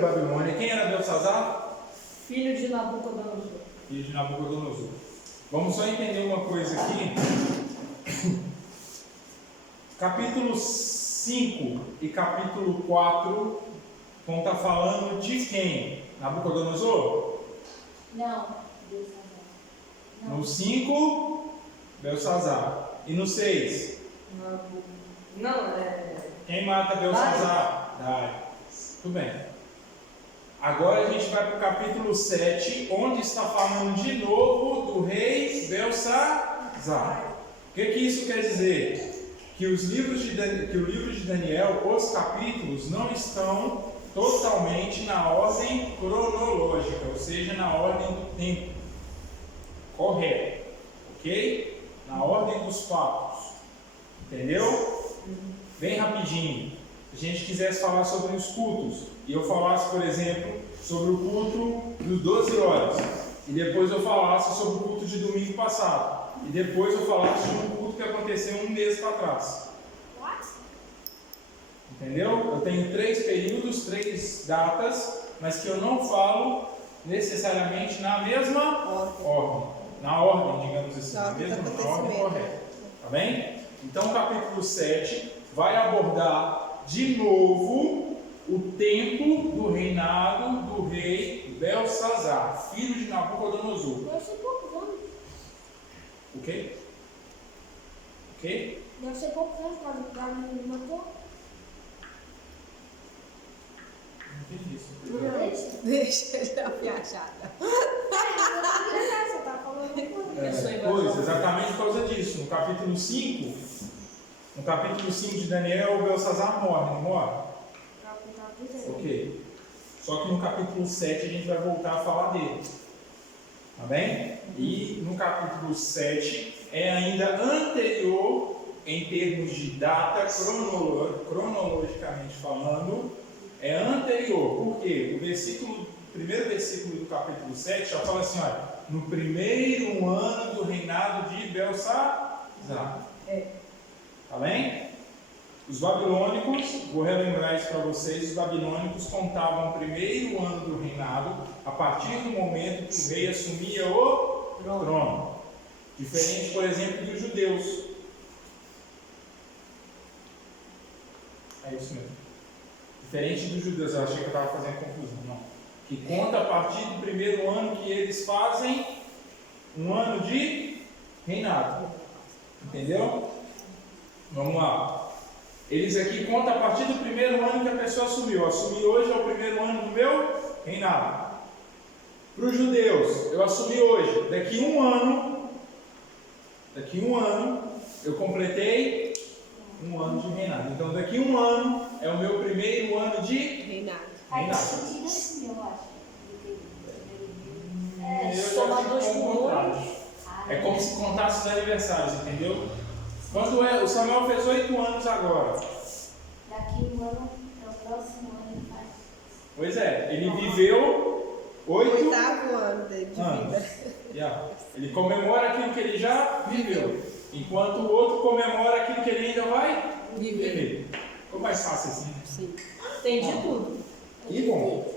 Babilônia. Quem era Belsazar? Filho de Nabucodonosor. Filho de Nabucodonosor. Vamos só entender uma coisa aqui. Capítulo 5 e capítulo 4 vão estar falando de quem? Nabucodonosor? Não, Belsazar. Não. No 5, Belsazar. E no 6? Quem mata Belsazar? Dário. Tudo bem. Agora a gente vai para o capítulo 7, onde está falando de novo do rei Belsazar. O que isso quer dizer? Que o livro de Daniel, os capítulos, não estão totalmente na ordem cronológica, ou seja, na ordem do tempo correto, ok? Na ordem dos fatos, entendeu? Bem rapidinho. Se a gente quisesse falar sobre os cultos, e eu falasse, por exemplo, sobre o culto dos 12 horas, e depois eu falasse sobre o culto de domingo passado, e depois eu falasse de um culto que aconteceu um mês para trás. Entendeu? Eu tenho 3 períodos, 3 datas, mas que eu não falo necessariamente na mesma ordem. Na ordem, digamos assim, na ordem correta. Tá bem? Então, o capítulo 7 vai abordar de novo o tempo do reinado do rei Belsazar, filho de Nabucodonosor. Deve ser poucos anos. O quê? O quê? Deve ser poucos anos, caso o cara me matou. Não entendi isso. Deixa ele dar piachada. Você tá falando Pois, exatamente por causa disso. No capítulo 5 de Daniel, Belsazar morre, não morre? Ok. Só que no capítulo 7 a gente vai voltar a falar dele. Tá bem? E no capítulo 7 é ainda anterior, em termos de data, cronologicamente falando, é anterior. Por quê? O primeiro versículo do capítulo 7 já fala assim, olha, no primeiro ano do reinado de Belsazar. Tá bem? Os babilônicos, vou relembrar isso para vocês, os babilônicos contavam o primeiro ano do reinado a partir do momento que o rei assumia o trono. Diferente, por exemplo, dos judeus. É isso mesmo. Diferente dos judeus, eu achei que eu estava fazendo confusão. Não. Que conta a partir do primeiro ano que eles fazem um ano de reinado. Entendeu? Vamos lá. Eles aqui contam a partir do primeiro ano que a pessoa assumiu. Assumi hoje é o primeiro ano do meu reinado. Para os judeus, eu assumi hoje. Daqui um ano, eu completei um ano de reinado. Então, daqui um ano é o meu primeiro ano de reinado. Faz sentido assim, eu acho. Somar 2 com 2. É como se contasse os aniversários, entendeu? Quando o Samuel fez 8 anos agora. Daqui um ano, no próximo ano ele faz. Pois é, ele viveu 8 ano dele de vida. Yeah. Ele comemora aquilo que ele já viveu, enquanto o outro comemora aquilo que ele ainda vai viver. Ficou mais fácil assim? Sim. Entendi tudo. E bom.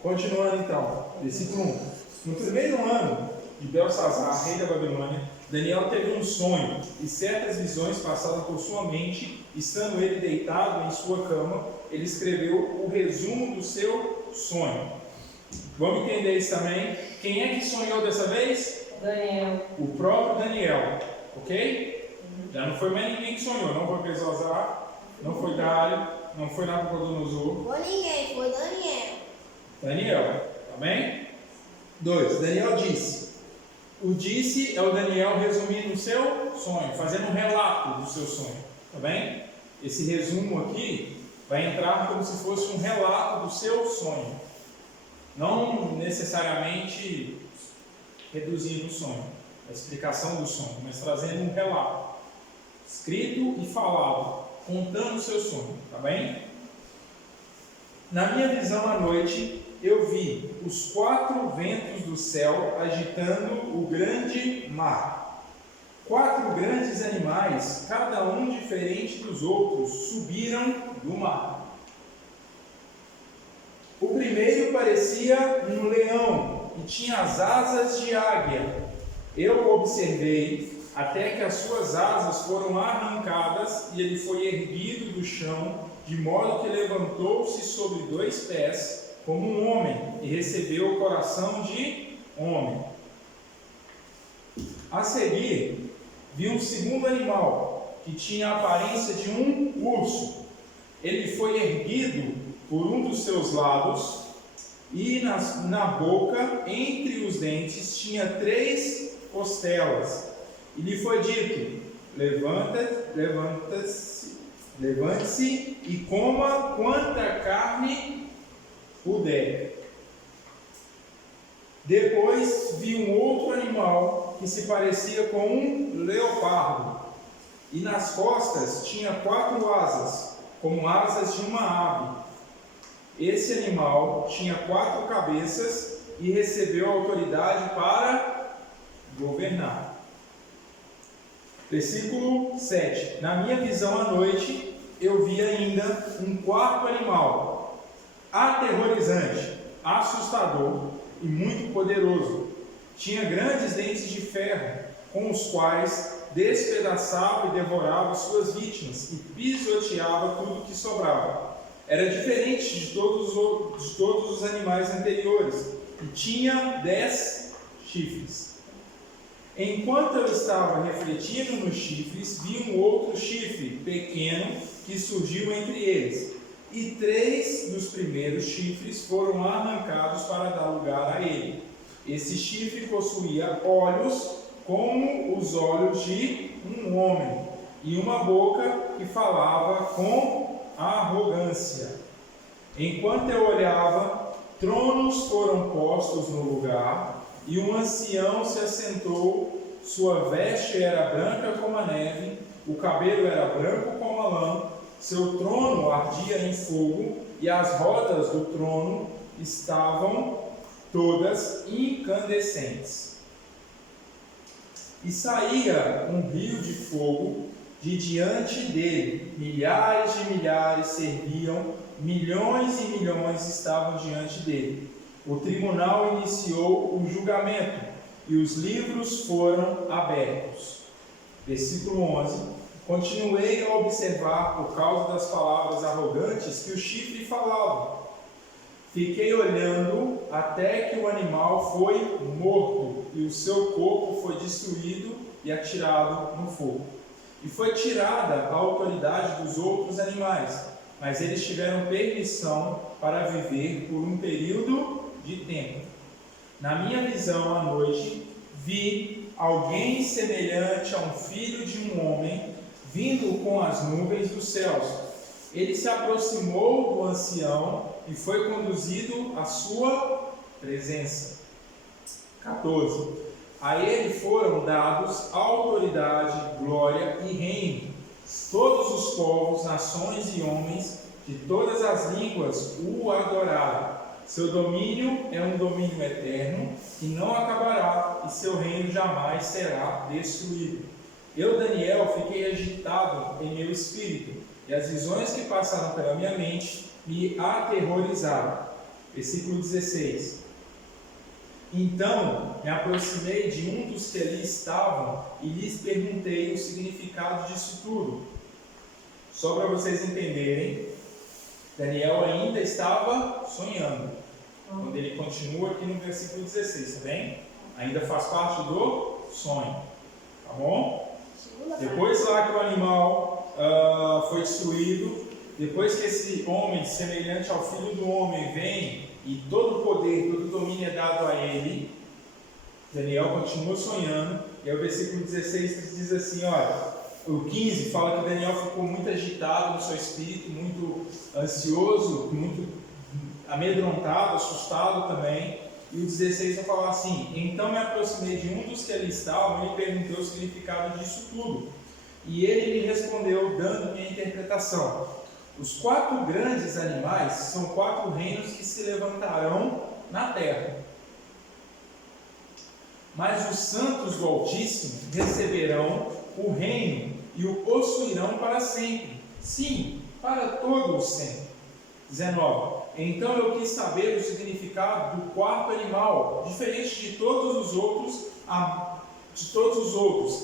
Continuando então, versículo 1. No primeiro ano de Belsazar, rei da Babilônia, Daniel teve um sonho e certas visões passaram por sua mente. Estando ele deitado em sua cama, ele escreveu o resumo do seu sonho. Vamos entender isso também. Quem é que sonhou dessa vez? Daniel. O próprio Daniel, ok? Já não foi mais ninguém que sonhou. Não foi Belsazar, não foi Dário, não foi Nabucodonosor. Foi ninguém, foi Daniel. Daniel, tá bem? 2. Daniel disse. O disse é o Daniel resumindo o seu sonho, fazendo um relato do seu sonho, tá bem? Esse resumo aqui vai entrar como se fosse um relato do seu sonho, não necessariamente reduzindo o sonho, a explicação do sonho, mas trazendo um relato, escrito e falado, contando o seu sonho, tá bem? Na minha visão à noite, eu vi os 4 ventos do céu agitando o grande mar. 4 grandes animais, cada um diferente dos outros, subiram do mar. parecia um leão e tinha as asas de águia. Eu o observei até que as suas asas foram arrancadas e ele foi erguido do chão, de modo que levantou-se sobre 2 pés, como um homem, e recebeu o coração de homem. A seguir, vi um segundo animal, que tinha a aparência de um urso. Ele foi erguido por um dos seus lados, e na boca, entre os dentes, tinha 3 costelas. E lhe foi dito: levante-se e coma quanta carne puder. Depois vi um outro animal que se parecia com um leopardo, e nas costas tinha 4 asas, como asas de uma ave. Esse animal tinha 4 cabeças e recebeu autoridade para governar. Versículo 7. Na minha visão à noite, eu vi ainda um 4º animal, aterrorizante, assustador e muito poderoso. Tinha grandes dentes de ferro, com os quais despedaçava e devorava suas vítimas e pisoteava tudo que sobrava. Era diferente de todos os animais anteriores e tinha 10 chifres. Enquanto eu estava refletindo nos chifres, vi um outro chifre pequeno que surgiu entre eles, e 3 dos primeiros chifres foram arrancados para dar lugar a ele. Esse chifre possuía olhos como os olhos de um homem, e uma boca que falava com arrogância. Enquanto eu olhava, tronos foram postos no lugar, e um ancião se assentou. Sua veste era branca como a neve, o cabelo era branco como a lã, seu trono ardia em fogo, e as rodas do trono estavam todas incandescentes. E saía um rio de fogo de diante dele, milhares de milhares serviam, milhões e milhões estavam diante dele. O tribunal iniciou o julgamento, e os livros foram abertos. Versículo 11. Continuei a observar por causa das palavras arrogantes que o chifre falava. Fiquei olhando até que o animal foi morto, e o seu corpo foi destruído e atirado no fogo. E foi tirada a autoridade dos outros animais, mas eles tiveram permissão para viver por um período de tempo. Na minha visão à noite, vi alguém semelhante a um filho de um homem vindo com as nuvens dos céus. Ele se aproximou do ancião e foi conduzido à sua presença. 14. A ele foram dados autoridade, glória e reino. Todos os povos, nações e homens de todas as línguas o adoraram. Seu domínio é um domínio eterno que não acabará, e seu reino jamais será destruído. Eu, Daniel, fiquei agitado em meu espírito, e as visões que passaram pela minha mente me aterrorizaram. Versículo 16. Então me aproximei de um dos que ali estavam e lhes perguntei o significado disso tudo. Só para vocês entenderem, Daniel ainda estava sonhando. Quando ele continua aqui no versículo 16, tá bem? Ainda faz parte do sonho. Tá bom? Depois lá que o animal foi destruído, depois que esse homem, semelhante ao filho do homem, vem e todo o poder, todo o domínio é dado a ele, Daniel continua sonhando. E aí o versículo 16 diz assim, olha... O 15 fala que Daniel ficou muito agitado no seu espírito, muito ansioso, muito amedrontado, assustado também. E o 16 vai falar assim: então me aproximei de um dos que ali estavam e lhe perguntei o significado disso tudo. E ele me respondeu, dando-me a interpretação. Os 4 grandes animais são 4 reinos que se levantarão na terra. Mas os santos do Altíssimo receberão o reino e o possuirão para sempre. Sim, para todos sempre. 19. Então eu quis saber o significado do quarto animal, diferente de todos os outros,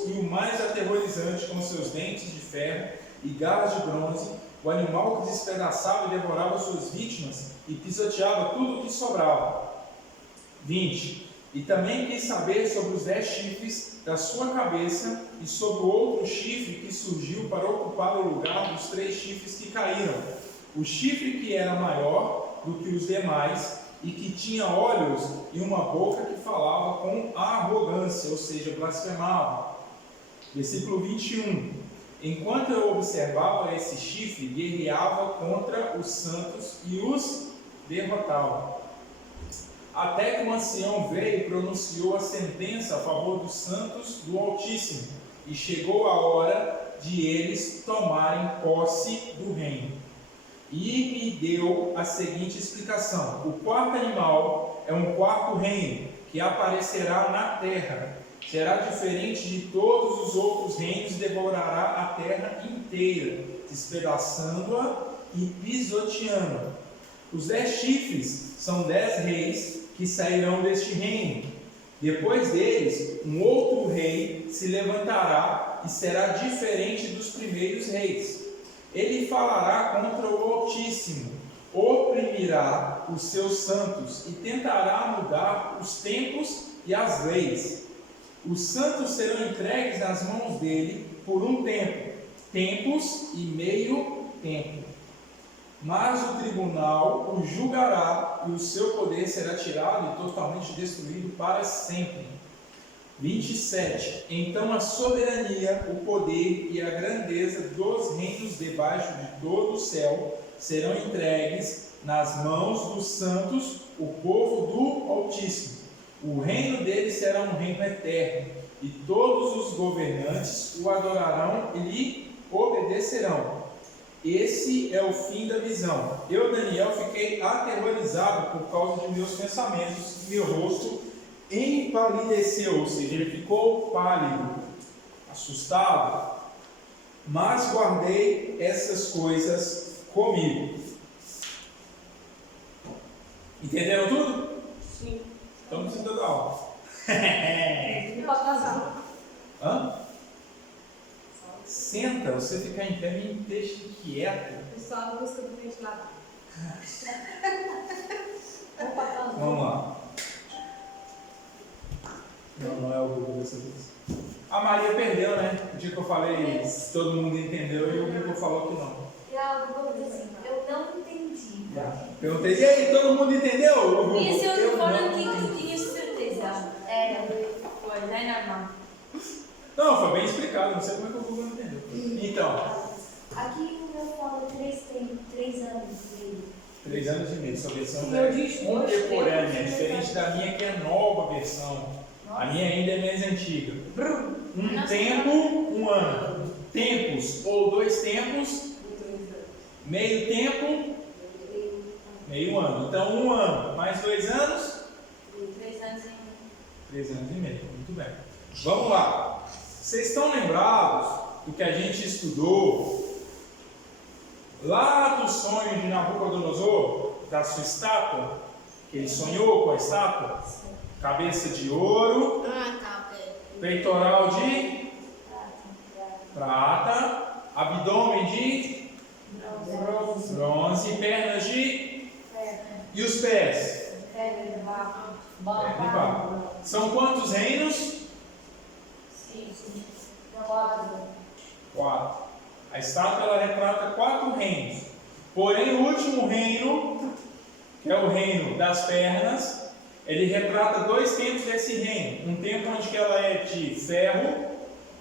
e o mais aterrorizante, com seus dentes de ferro e garras de bronze, o animal que despedaçava e devorava suas vítimas e pisoteava tudo o que sobrava. 20. E também quis saber sobre os 10 chifres da sua cabeça e sobre o outro chifre que surgiu para ocupar o lugar dos 3 chifres que caíram. O chifre que era maior do que os demais e que tinha olhos e uma boca que falava com arrogância, ou seja, blasfemava. Versículo 21. Enquanto eu observava esse chifre, guerreava contra os santos e os derrotava. Até que um ancião veio e pronunciou a sentença a favor dos santos do Altíssimo, e chegou a hora de eles tomarem posse do reino. E me deu a seguinte explicação: o quarto animal é um quarto reino que aparecerá na terra. Será diferente de todos os outros reinos e devorará a terra inteira, despedaçando-a e pisoteando. Os 10 chifres são 10 reis que sairão deste reino. Depois deles, um outro rei se levantará e será diferente dos primeiros reis. Ele falará contra o Altíssimo, oprimirá os seus santos e tentará mudar os tempos e as leis. Os santos serão entregues nas mãos dele por um tempo, tempos e meio tempo. Mas o tribunal o julgará e o seu poder será tirado e totalmente destruído para sempre. 27. Então a soberania, o poder e a grandeza dos reinos debaixo de todo o céu serão entregues nas mãos dos santos, o povo do Altíssimo. O reino deles será um reino eterno, e todos os governantes o adorarão e lhe obedecerão. Esse é o fim da visão. Eu, Daniel, fiquei aterrorizado por causa de meus pensamentos, e meu rosto empalideceu, ou seja, ele ficou pálido, assustado, mas guardei essas coisas comigo. Entenderam tudo? Sim. Então não precisa dar aula. Não pode casar. Hã? Senta, você ficar em pé, me deixe quieto. Pessoal, não busca do ventilador. Vamos para casa. Vamos lá. Não é o Google dessa vez. A Maria perdeu, né? O dia que eu falei, todo mundo entendeu, e o Google falou que não. E a Google diz assim, eu não entendi. Perguntei, e aí, todo mundo entendeu? O Google, Isso eu não não que tu entendi. tinhas certeza. Pois, é normal. Não, foi bem explicado, não sei como é que o Google não entendeu. Então, Aqui o meu fala 3 anos. 3 anos e meio, sua versão Meu é diz contemporânea, dois diferente da minha que é nova versão. A minha ainda é mais antiga. Um tempo, um ano. Tempos, ou 2 tempos, meio tempo, meio ano. Então, 1 ano mais 2 anos, 3 anos e 3 anos e meio. Muito bem. Vamos lá. Vocês estão lembrados do que a gente estudou lá do sonho de Nabucodonosor, da sua estátua? Que ele sonhou com a estátua? Cabeça de ouro, Ah, tá, ok. peitoral de prata, abdômen de bronze, pernas de... E os pés? Terra e barro. São quantos reinos? 4. A estátua ela retrata 4 reinos. Porém, o último reino, que é o reino das pernas, ele retrata 2 tempos desse reino. Um tempo onde que ela é de ferro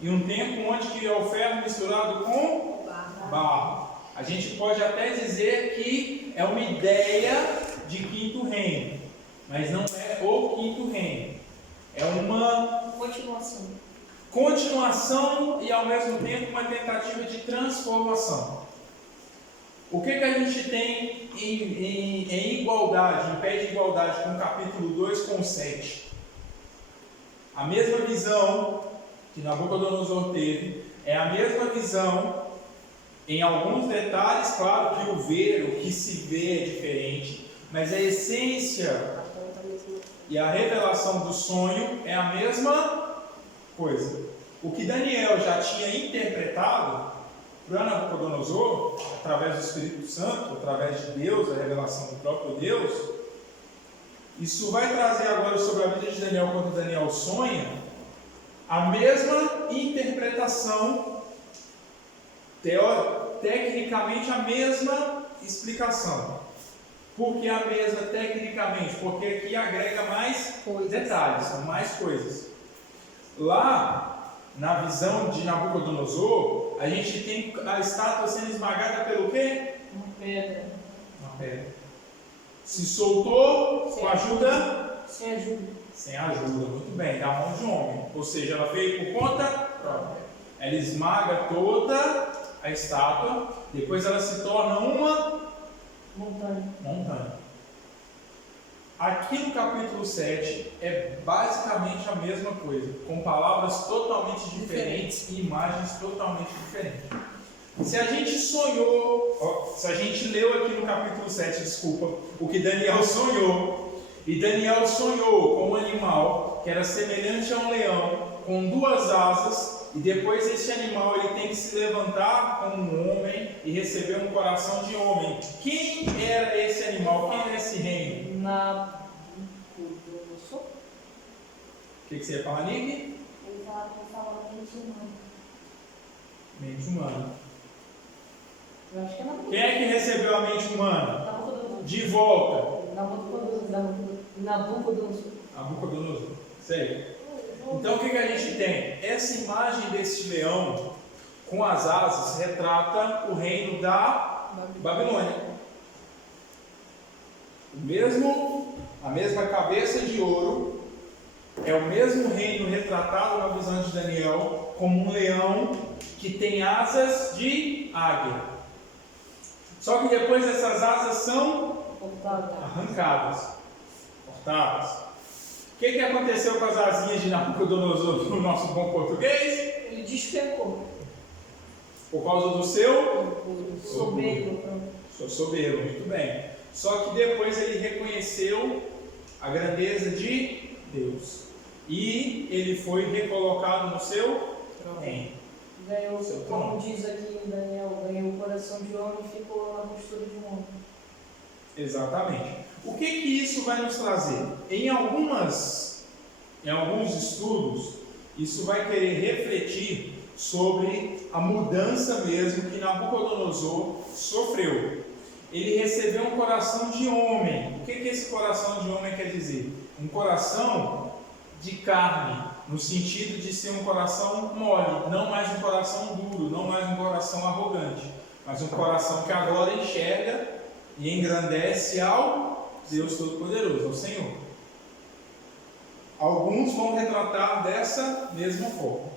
e um tempo onde que é o ferro misturado com barro. A gente pode até dizer que é uma ideia de 5º reino, mas não é o 5º reino. É uma continuação e ao mesmo tempo uma tentativa de transformação. O que a gente tem em igualdade, em pé de igualdade com o capítulo 2 com o 7? A mesma visão que Nabucodonosor teve, é a mesma visão Em alguns detalhes, claro que o ver, o que se vê é diferente, mas a essência e a revelação do sonho é a mesma coisa. O que Daniel já tinha interpretado para Nabucodonosor, através do Espírito Santo, através de Deus, a revelação do próprio Deus, isso vai trazer agora sobre a vida de Daniel, quando Daniel sonha, a mesma interpretação tecnicamente a mesma explicação. Por que a mesma tecnicamente? Porque aqui agrega mais detalhes, mais coisas. Lá, na visão de Nabucodonosor, a gente tem a estátua sendo esmagada pelo quê? Uma pedra. Uma pedra. Se soltou com ajuda? Sem ajuda. Sem ajuda, muito bem, da mão de um homem. Ou seja, ela veio por conta própria. Ela esmaga toda a estátua, depois ela se torna uma montanha. Aqui no capítulo 7 é basicamente a mesma coisa, com palavras totalmente diferentes e imagens totalmente diferentes. Se a gente sonhou, se a gente leu aqui no capítulo 7, desculpa, o que Daniel sonhou, e Daniel sonhou com um animal que era semelhante a um leão, com duas asas, e depois esse animal ele tem que se levantar como um homem e receber um coração de homem. Quem era esse animal? Quem era esse reino? Nabucodonosor. O que você ia falar, Nick? Ele fala mente humana. Mente humana. Eu acho que é Nabucodonosor. Quem é que recebeu a mente humana? Nabucodonosor. De volta. Nabucodonosor. Nabucodonosor. Sei. Então o que a gente tem? Essa imagem desse leão com as asas retrata o reino da Babilônia. A mesma cabeça de ouro é o mesmo reino retratado na visão de Daniel como um leão que tem asas de águia. Só que depois essas asas são arrancadas, cortadas. O que aconteceu com as asinhas de Nabucodonosor no nosso bom português? Ele despecou. Por causa do seu Soberbo. Sou soberbo, muito bem. Só que depois ele reconheceu a grandeza de Deus. E ele foi recolocado no seu reino. Ganhou, como diz aqui em Daniel, ganhou o coração de homem e ficou na postura de um homem. Exatamente. O que isso vai nos trazer? Em alguns estudos, isso vai querer refletir sobre a mudança mesmo que Nabucodonosor sofreu. Ele recebeu um coração de homem. O que esse coração de homem quer dizer? Um coração de carne, no sentido de ser um coração mole, não mais um coração duro, não mais um coração arrogante, mas um coração que agora enxerga e engrandece ao Deus Todo-Poderoso, ao Senhor. Alguns vão retratar dessa mesma forma,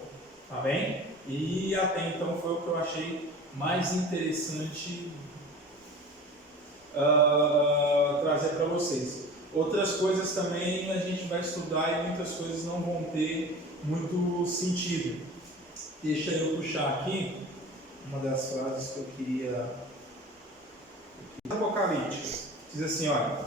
tá bem? E até então foi o que eu achei mais interessante trazer para vocês. Outras coisas também a gente vai estudar e muitas coisas não vão ter muito sentido. Deixa eu puxar aqui uma das frases que eu queria. Apocalipse diz assim, olha,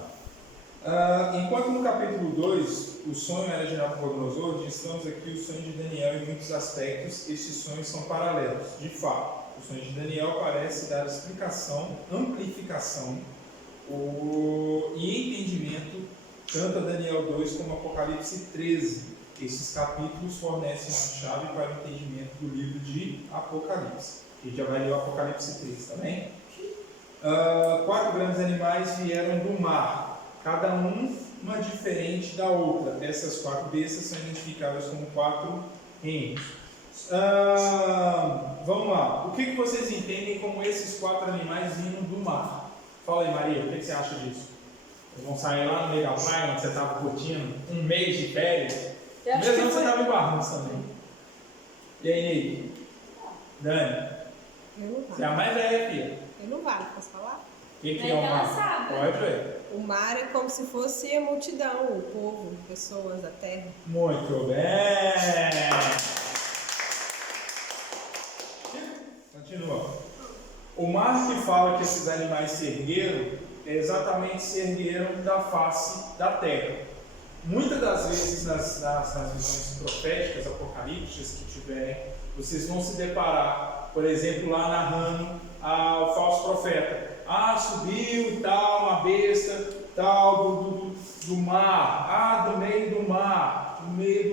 enquanto no capítulo 2 o sonho era de Nabucodonosor, estamos aqui o sonho de Daniel em muitos aspectos. Estes sonhos são paralelos, de fato. O sonho de Daniel parece dar explicação, amplificação e entendimento tanto a Daniel 2 como a Apocalipse 13. Esses capítulos fornecem uma chave para o entendimento do livro de Apocalipse. A gente já vai ler o Apocalipse 13, tá bem? 4 grandes animais vieram do mar, cada uma diferente da outra. Essas 4 bestas são identificadas como 4 reinos. Vamos lá. O que vocês entendem como esses 4 animais vindo do mar? Fala aí, Maria, o que você acha disso? Eles vão sair lá no meio da praia, onde você estava curtindo um mês de férias. Mesmo onde você estava em Barrantes também. E aí, Ney? Dani? Você é a mais velha, filha. Eu não vale, posso falar? O que é o mar? sabe. Pode ver. O mar é como se fosse a multidão, o povo, pessoas da terra. Muito bem. Continua. O mar que fala que esses animais se ergueram, exatamente se ergueram da face da terra. Muitas das vezes nas visões proféticas, apocalípticas que tiverem, vocês vão se deparar, por exemplo, lá narrando o falso profeta. Subiu tal, uma besta, tal, do mar, do meio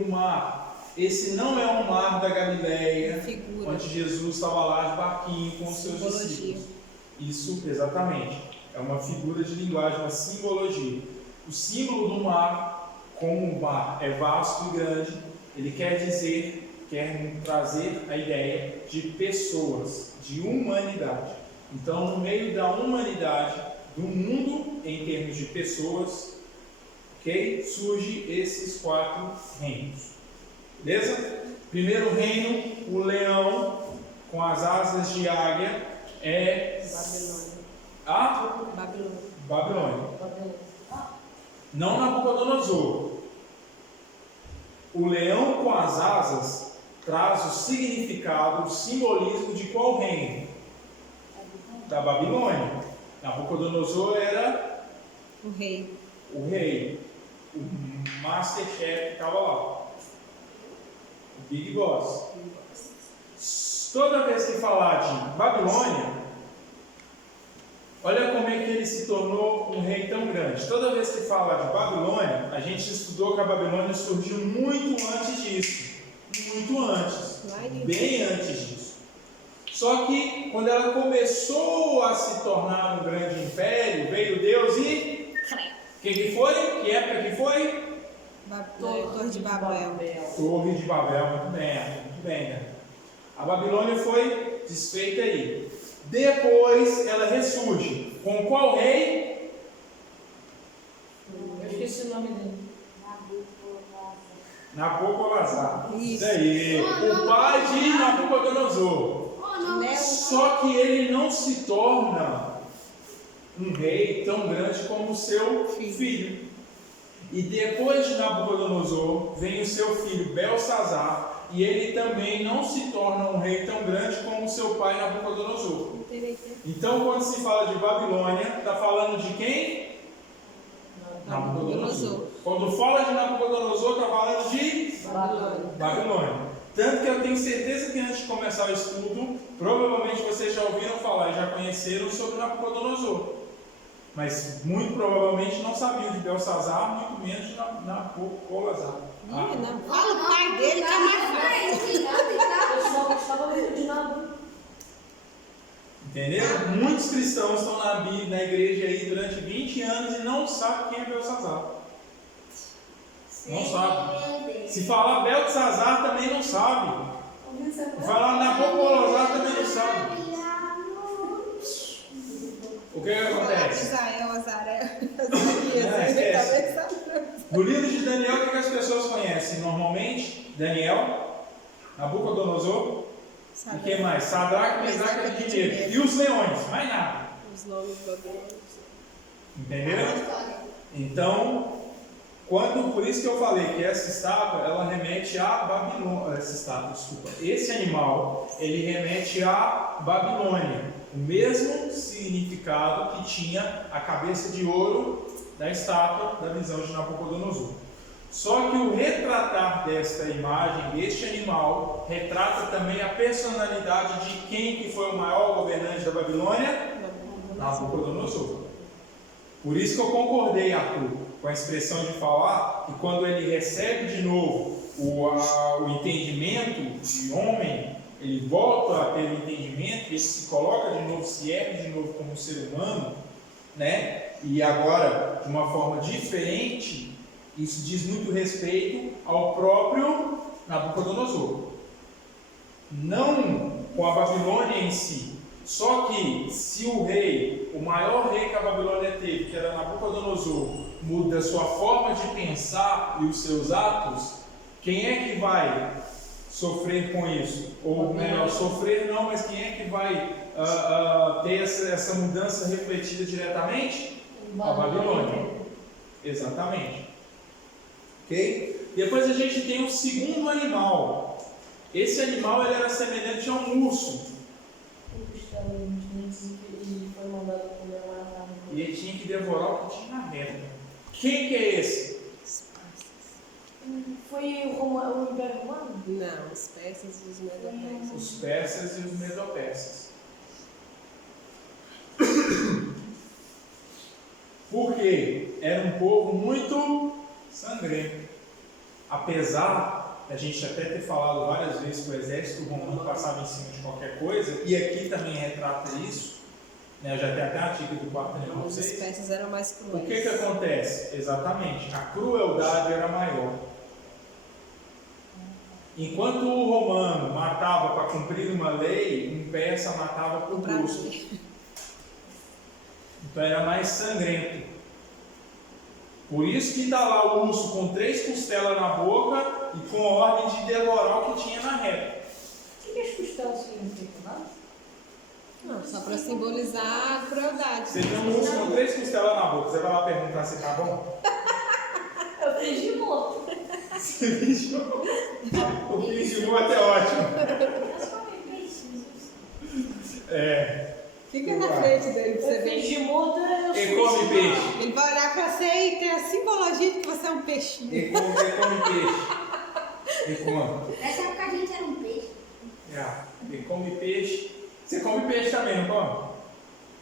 do mar. Esse não é o mar da Galileia, onde Jesus estava lá de barquinho com os seus discípulos. Isso, exatamente. É uma figura de linguagem, uma simbologia. O símbolo do mar, como o mar é vasto e grande, ele quer trazer a ideia de pessoas, de humanidade. Então, no meio da humanidade, do mundo, em termos de pessoas, surge esses 4 reinos. Beleza? Primeiro reino, o leão com as asas de águia é Babilônia. Não Nabucodonosor. O leão com as asas traz o significado, o simbolismo de qual reino? Da Babilônia. Nabucodonosor era o rei. O Masterchef que estava lá. O Big Boss. Toda vez que falar de Babilônia, olha como é que ele se tornou um rei tão grande. Toda vez que fala de Babilônia, a gente estudou que a Babilônia surgiu muito antes disso. Muito antes. Bem antes disso. Só que quando ela começou a se tornar um grande império, veio Deus e... que foi? Que época que foi? Torre de Babel. Torre de Babel, muito bem, né? A Babilônia foi desfeita aí. Depois ela ressurge. Com qual rei? Eu esqueci o nome dele. Nabucodonosor. Isso aí. O pai de Nabucodonosor. Só que ele não se torna um rei tão grande como o seu filho. E depois de Nabucodonosor vem o seu filho Belsazar, e ele também não se torna um rei tão grande como o seu pai Nabucodonosor. Então, quando se fala de Babilônia, está falando de quem? Nabucodonosor. Quando fala de Nabucodonosor, está falando de Babilônia. Tanto que eu tenho certeza que antes de começar o estudo, provavelmente vocês já ouviram falar e já conheceram sobre Nabucodonosor. Mas muito provavelmente não sabiam de Belsazar, muito menos de Nabucodonosor. Não fala o pai dele que é mais fácil. Eu só gostava muito de nada. Entendeu? Muitos cristãos estão na igreja aí durante 20 anos e não sabem quem é Belsazar. Não sabe. Se falar Belsazar também não sabe. Se falar Nabucodonosor também não sabe. O que acontece? Israel, Azarel. No livro de Daniel, o que as pessoas conhecem? Normalmente, Daniel, Nabucodonosor, e quem mais? Sadraque, Mesaque e Abednego. E os leões, mais nada. Os nomes babilônicos. Entendeu? Então, por isso que eu falei que essa estátua, ela remete a Babilônia. Esse animal, ele remete a Babilônia. O mesmo significado que tinha a cabeça de ouro da estátua da visão de Nabucodonosor. Só que o retratar desta imagem, deste animal, retrata também a personalidade de quem que foi o maior governante da Babilônia? Nabucodonosor. Por isso que eu concordei, Arthur, com a expressão de falar que quando ele recebe de novo o entendimento de homem, ele volta a ter o entendimento, ele se coloca de novo, se ergue de novo como ser humano, né? E agora, de uma forma diferente, isso diz muito respeito ao próprio Nabucodonosor. Não com a Babilônia em si. Só que se o maior rei que a Babilônia teve, que era Nabucodonosor, muda a sua forma de pensar e os seus atos, quem é que vai sofrer com isso? Ou melhor, sofrer não, mas quem é que vai ter essa mudança refletida diretamente? A Babilônia. Exatamente. Ok? Depois a gente tem o segundo animal. Esse animal ele era semelhante a um urso. tinha que devorar o que tinha na reta. Quem que é esse? Foi o Império Romano? Não, os persas e os medo-persas. Os persas e os medo-persas. Porque era um povo muito sangrento. Apesar da gente até ter falado várias vezes que o exército romano passava em cima de qualquer coisa, e aqui também retrata isso, né? Já tem até a artigo do quarto de Os vocês. persas eram mais cruéis. O que acontece? Exatamente, a crueldade era maior. Enquanto o romano matava para cumprir uma lei, um persa matava por gosto. Então era mais sangrento. Por isso que está lá o urso com 3 costelas na boca e com a ordem de devorar o que tinha na reta. O que as costelas significam? Nada? Não, só para simbolizar a crueldade. Você tem um urso com 3 costelas na boca, você vai lá perguntar se tá bom? Eu fiz de morto. Você viu? O finge de morto é ótimo. Nós comemos peixes. É. Fica na frente dele pra você Eu fiz ver. de morto, eu Ele come peixe. Ele vai olhar pra você e ter a simbologia de que você é um peixinho. Ele come peixe. Ele come. Nessa época a gente era um peixe. Ele come peixe. Você come peixe também, não come?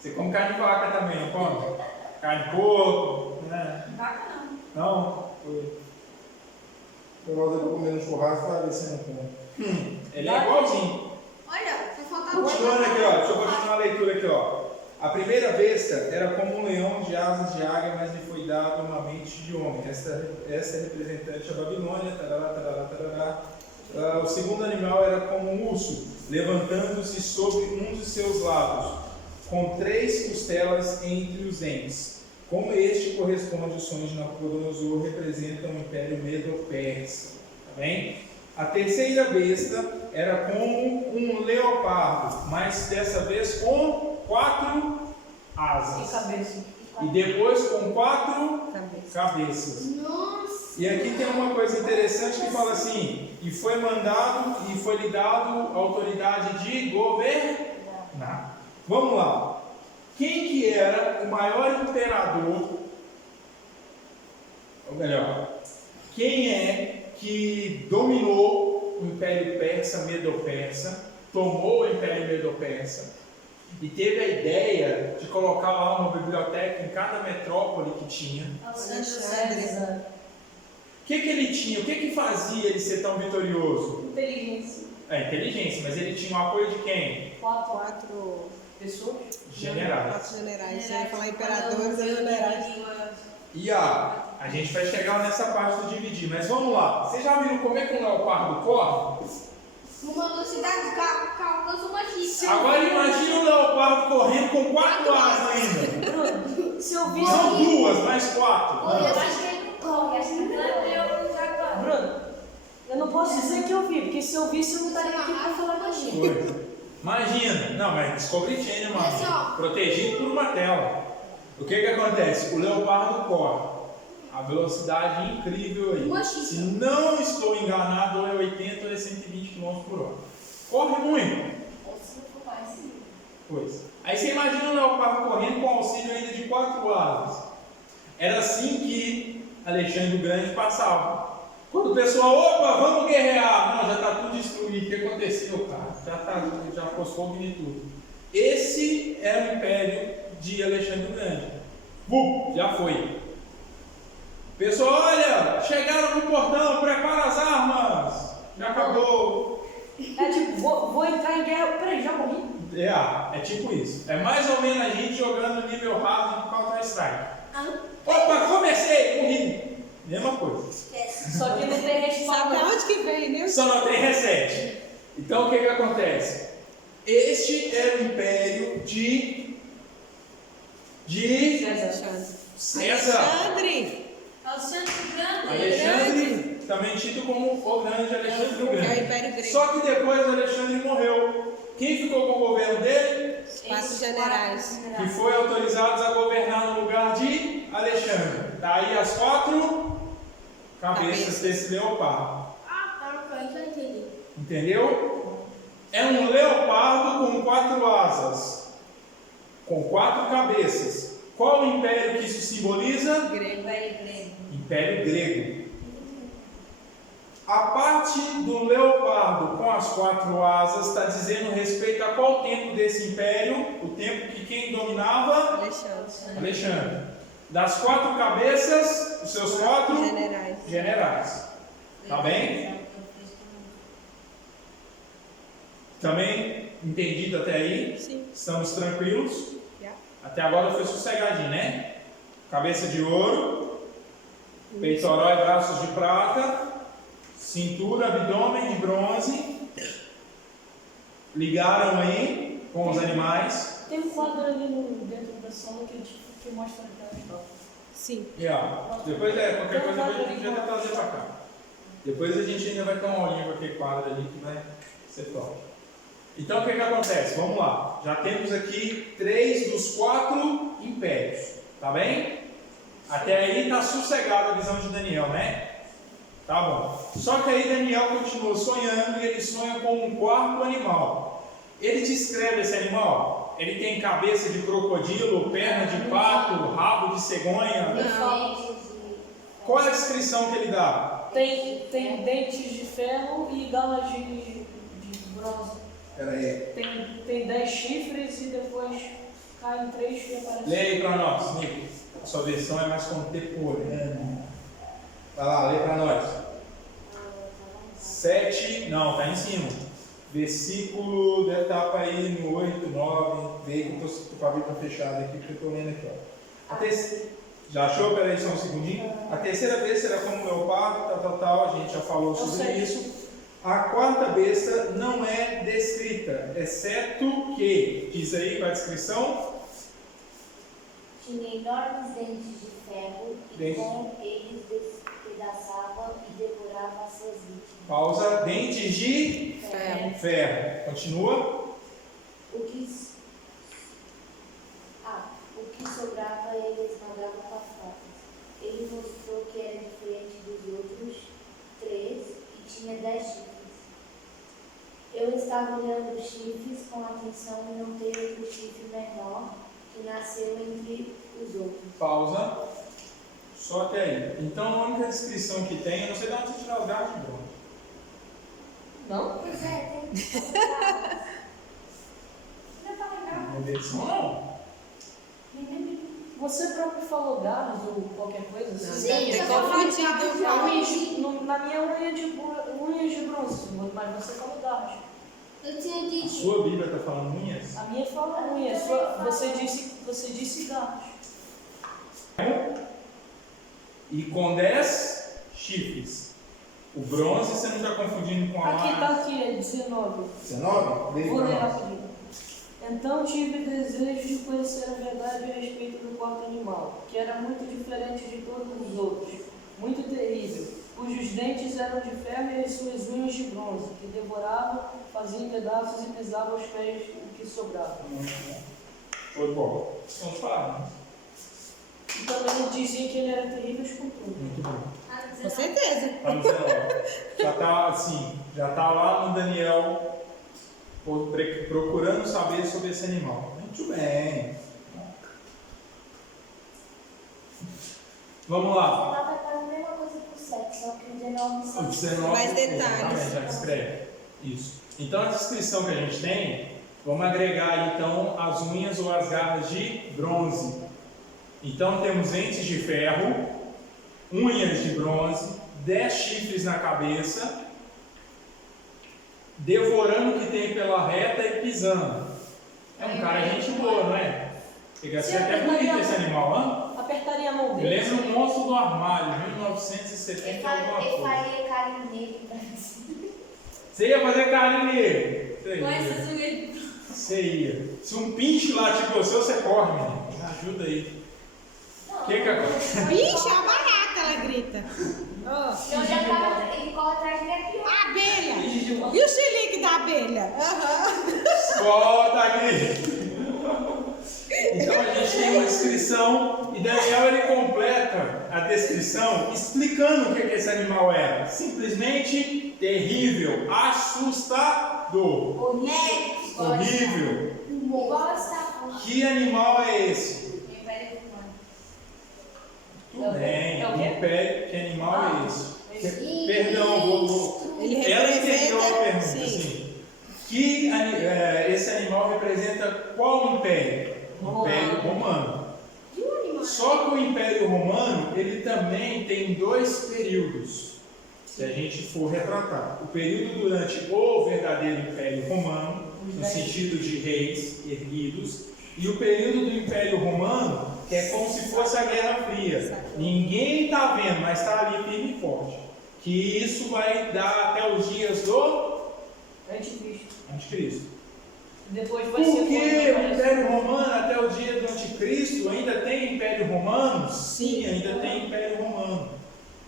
Você come carne de vaca também, não come? Carne de porco, né? Vaca não. Não? Foi. Eu gosto de comer no churrasco para ver se não come. Ele é igualzinho. Olha, vai faltar Continuando aqui, ó. Deixa eu continuar a leitura aqui, ó. A primeira besta era como um leão de asas de águia, mas lhe foi dado uma mente de homem. Esta é representante da Babilônia. Tarará, tarará, tarará. O segundo animal era como um urso, levantando-se sobre um de seus lados, com 3 costelas entre os dentes. Como este corresponde ao sonho de Nabucodonosor, representa o Império Medo-Persa. Tá bem? A terceira besta era como um leopardo, mas dessa vez com 4 asas. E cabeça. E depois com 4 Cabeça. cabeças. Nossa! E aqui tem uma coisa interessante que fala assim: e foi mandado e foi lhe dado autoridade de governar. Vamos lá. Quem que era o maior imperador? Ou melhor, quem é que dominou o Império Persa, Medo-Persa, tomou o Império Medo-Persa e teve a ideia de colocar lá uma biblioteca em cada metrópole que tinha? Alexandre. O que ele tinha? O que fazia ele ser tão vitorioso? Inteligência. Inteligência, mas ele tinha o apoio de quem? 4 Pessoas? Generais. 4 generais. Você ia falar imperadores e generais. E a gente vai chegar nessa parte do dividir, mas vamos lá. Vocês já viram como é que um leopardo corre? Uma velocidade do carro alcança uma X. Agora imagine um leopardo correndo com 4 asas ainda. Bruno, se eu visse. Não 2, mais 4. Ou eu acho que ele corre, acho que ele Bruno, eu não posso dizer que eu vi, porque se eu visse eu não estaria aqui para falar contigo. Imagina. Não, mas Discovery Channel, mano. Protegido por uma tela. O que acontece? O leopardo corre. A velocidade incrível aí. Se não estou enganado, ou é 80 ou é 120 km por hora. Corre muito. Pois. Aí você imagina o leopardo correndo com auxílio ainda de 4 asas. Era assim que Alexandre o Grande passava. Quando o pessoal, opa, vamos guerrear. Não, já está tudo destruído. O que aconteceu, cara? Já pôs fogo em tudo. Esse era o império de Alexandre o Grande. Já foi. Pessoal, olha, chegaram no portão, prepara as armas. Já acabou. É tipo, vou entrar em guerra. Peraí, já morri? É tipo isso. É mais ou menos a gente jogando nível hard do Counter-Strike. Opa, comecei, morri. Mesma coisa. Só que não tem respawn. Sabe aonde que veio, né? Só não tem reset. Então o que acontece? Este era o império de César. Alexandre. Alexandre Grande. Alexandre, também tido como o grande Alexandre o É o Grande. Império Grego. Só que depois Alexandre morreu. Quem ficou com o governo dele? 4 generais. Que foi autorizados a governar no lugar de Alexandre. Daí as 4 cabeças desse leopardo. Ah, tá, isso eu entendi. Entendeu? É um leopardo com 4 asas, com 4 cabeças. Qual o império que isso simboliza? Grego. Império Grego. A parte do leopardo com as 4 asas está dizendo respeito a qual tempo desse império? O tempo que quem dominava? Alexandre. Alexandre. Das 4 cabeças, os seus 4 generais. Tá bem? Também entendido até aí? Sim. Estamos tranquilos? Yeah. Até agora foi sossegadinho, né? Cabeça de ouro, peitoral e braços de prata, cintura, abdômen de bronze. Ligaram aí com os animais. Tem um quadro ali dentro da sala que mostra aquela história. Sim. E ó, depois qualquer coisa a gente já vai trazer pra cá. Depois a gente ainda vai ter uma aulinha com aquele quadro ali que vai ser top. Então o que acontece? Vamos lá. Já temos aqui 3 dos 4 impérios. Tá bem? Até aí tá sossegada a visão de Daniel, né? Tá bom. Só que aí Daniel continua sonhando e ele sonha com um 4º animal. Ele descreve esse animal. Ele tem cabeça de crocodilo, perna de pato, rabo de cegonha. Qual é a descrição que ele dá? Tem dentes de ferro e garras de bronze. Peraí. Tem 10 chifres e depois caem 3 que aparecem. Lê aí para nós, Nico. A sua versão é mais contemporânea. Vai lá, lê para nós. 7, não, tá em cima. Versículo, deve estar para aí no 8, 9. Vê que eu tô com a Bíblia fechada aqui, porque eu tô lendo aqui, ó. A terceira, já achou? Peraí, só um segundinho. A terceira besta era como leopardo, tal, a gente já falou sobre isso. A 4ª besta não é descrita, exceto que, diz aí qual é a descrição? Tinha enormes dentes de ferro e Dentes. com eles despedaçava e devorava as suas vítimas. Pausa. Dentes de Ferro. ferro. Continua. O que sobrava ele esmagava com as patas. Ele mostrou que era diferente dos outros 3 e tinha 10 chifres. Eu estava olhando os chifres com atenção e notei outro chifre menor que nasceu entre os outros. Pausa. Só até aí. Então a única descrição que tem, eu não sei de onde você tirou os garras de bronze. Não? Pois é, tem. Não é versão não. Você próprio falou garras ou qualquer coisa assim? Deve ter confundido. Na minha unhas de bronze, mas você falou garras. Eu tinha A dito. sua Bíblia está falando unhas? A minha fala unhas, você disse garras. E com 10 chifres. O bronze você não está confundindo com a Aqui tá aqui, é 19. 19? Lê Vou pra ler nós. rapidinho. Então tive desejo de conhecer a verdade a respeito do 4º animal, que era muito diferente de todos os outros, muito terrível, cujos dentes eram de ferro e as suas unhas de bronze, que devoravam, faziam pedaços e pisavam os pés do que sobrava. Show de bola. Vamos falar. E também dizia que ele era terrível com tudo. Muito bom. Com certeza. Tá no 19. Já tá assim, já tá lá no Daniel procurando saber sobre esse animal. Muito bem. Vamos lá. Ela faz a mesma coisa pro sexo, só que o 19 só. O 19. Mais detalhes. Exatamente, já escreve. Isso. Então a descrição que a gente tem, vamos agregar então as unhas ou as garras de bronze. Então temos dentes de ferro, unhas de bronze, 10 chifres na cabeça, devorando o que tem pela reta e pisando. É um cara gente boa, não é? Chega a ser até bonito esse animal, hã? Apertaria a mão dele. Lembra um monstro do armário, 1970 Ele alguma coisa. faria carinho nele pra você. Você ia fazer carinho nele? Você Com ia. essas unhas. Você ia. Se um pinche lá tipo você, você corre, menino. Me ajuda aí. O que acontece? Bicho, é uma barata, ela grita. Oh. Eu já tava, ele corre atrás de aqui, ó. A abelha. E o xilique da abelha? Escolta aqui. Então a gente tem uma descrição e Daniel ele completa a descrição explicando o que esse animal era. Simplesmente terrível, assustador, horrível. Igual está. Que animal é esse? O Império império, que animal é esse? E Perdão, vou. Ele Ela entendeu a pergunta, sim. assim. Esse animal representa qual império? O Império Romano. Só que o Império Romano, ele também tem dois períodos, se a gente for retratar. O período durante o verdadeiro Império Romano, no sentido de reis erguidos, e o período do Império Romano, que é como se fosse a Guerra Fria. Ninguém está vendo, mas está ali firme e forte. Que isso vai dar até os dias do Anticristo. Depois vai Por ser que o quando Império Romano, até o dia do Anticristo, ainda tem Império Romano? Sim, ainda tem Império Romano.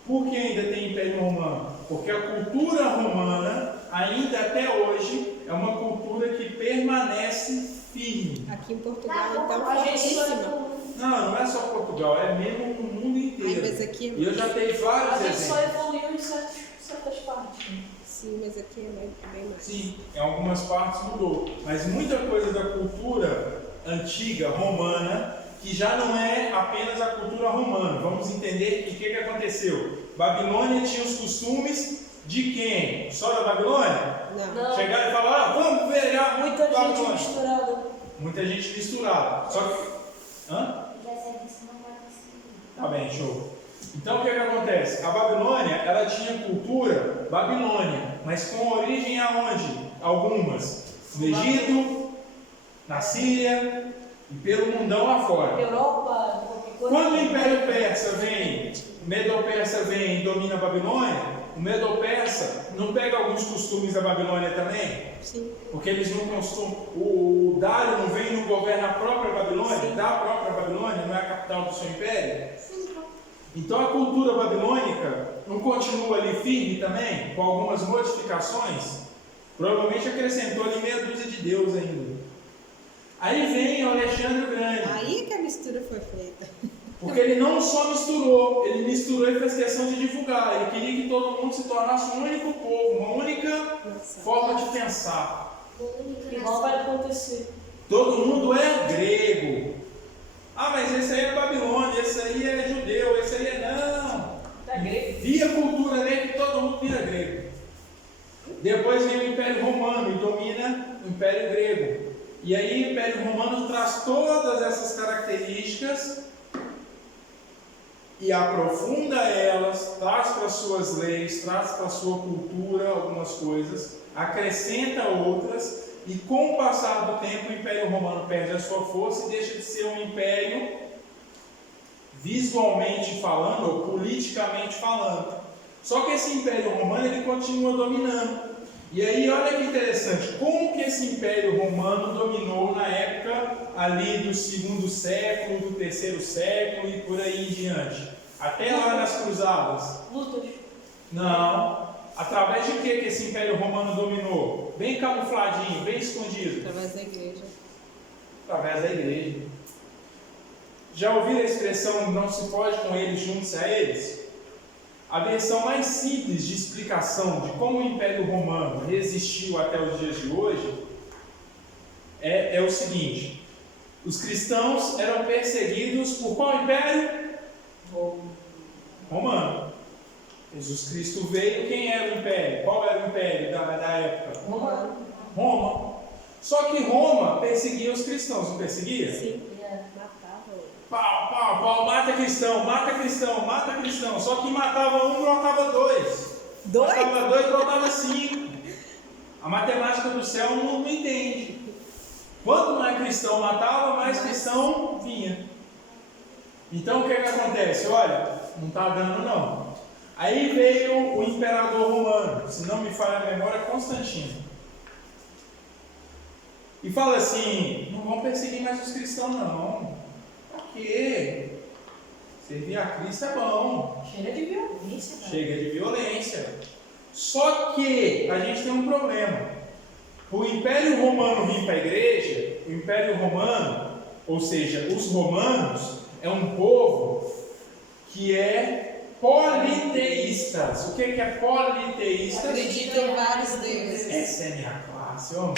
Por que ainda tem Império Romano? Porque a cultura romana, ainda até hoje, é uma cultura que permanece firme. Aqui em Portugal, então, a gente fortíssima. Não é só Portugal, é mesmo no mundo inteiro. Ai, mas aqui é E eu já tenho vários a gente só exemplos. evoluiu em certas partes. Sim, mas aqui é bem mais. Sim, em algumas partes mudou. Mas muita coisa da cultura antiga romana, que já não é apenas a cultura romana. Vamos entender que o que aconteceu. Babilônia tinha os costumes de quem? Só da Babilônia? Não. Chegaram e falaram, vamos ver Muita gente Babilônia. misturada. Muita gente misturada. Só que... Hã? já serve isso não vai conseguir. Tá bem, show. Então o que acontece? A Babilônia, ela tinha cultura babilônia, mas com origem aonde? Algumas. No Egito, na Síria e pelo mundão afora. Europa, qualquer coisa. Quando o Império Persa vem, o Medo-Persa vem e domina a Babilônia, o Medo-Persa não pega alguns costumes da Babilônia também? Sim. Porque eles não costumam. O Dário não vem e não governa a própria Babilônia, da própria Babilônia, não é a capital do seu império? Então a cultura babilônica não continua ali firme também, com algumas modificações? Provavelmente acrescentou ali meia dúzia de deus ainda. Aí vem o Alexandre o Grande. Aí que a mistura foi feita. Porque ele não só misturou, ele misturou e fez questão de divulgar. Ele queria que todo mundo se tornasse um único povo, uma única Nossa. forma de pensar. Igual vai acontecer. Todo mundo é grego. Ah, mas esse aí é Babilônia, esse aí é judeu, esse aí é não. Tá grego. Via cultura ali que todo mundo vira grego. Depois vem o Império Romano e domina o Império Grego. E aí o Império Romano traz todas essas características e aprofunda elas, traz para suas leis, traz para sua cultura algumas coisas, acrescenta outras. E com o passar do tempo, o Império Romano perde a sua força e deixa de ser um império visualmente falando ou politicamente falando. Só que esse Império Romano ele continua dominando. E aí olha que interessante, como que esse Império Romano dominou na época ali do 2º século, do 3º século e por aí em diante? Até lá nas cruzadas. Lutas. Não. Através de que esse Império Romano dominou? Bem camufladinho, bem escondido. Através da igreja. Através da igreja. Já ouviram a expressão não se pode com eles, junte-se a eles? A versão mais simples de explicação de como o Império Romano resistiu até os dias de hoje é o seguinte: os cristãos eram perseguidos por qual império? Romano. Jesus Cristo veio, quem era o império? Qual era o império da época? Roma. Só que Roma perseguia os cristãos, não perseguia? Sim. Matava. Pau, mata cristão, mata cristão, mata cristão. Só que matava um, brotava dois. Matava dois, brotava 5. A matemática do céu não entende. Quanto mais cristão matava, mais cristão vinha. Então o que acontece? Olha, não está dando não. Aí veio o imperador romano, se não me falha a memória, Constantino. E fala assim, não vão perseguir mais os cristãos não. Pra quê? Servir a Cristo é bom. Chega de violência, cara. Chega de violência. Só que a gente tem um problema. O Império Romano vir para a igreja, o Império Romano, ou seja, os romanos, é um povo que é politeístas. O que é politeístas? Acredita em vários deuses. Essa é a minha classe, ó.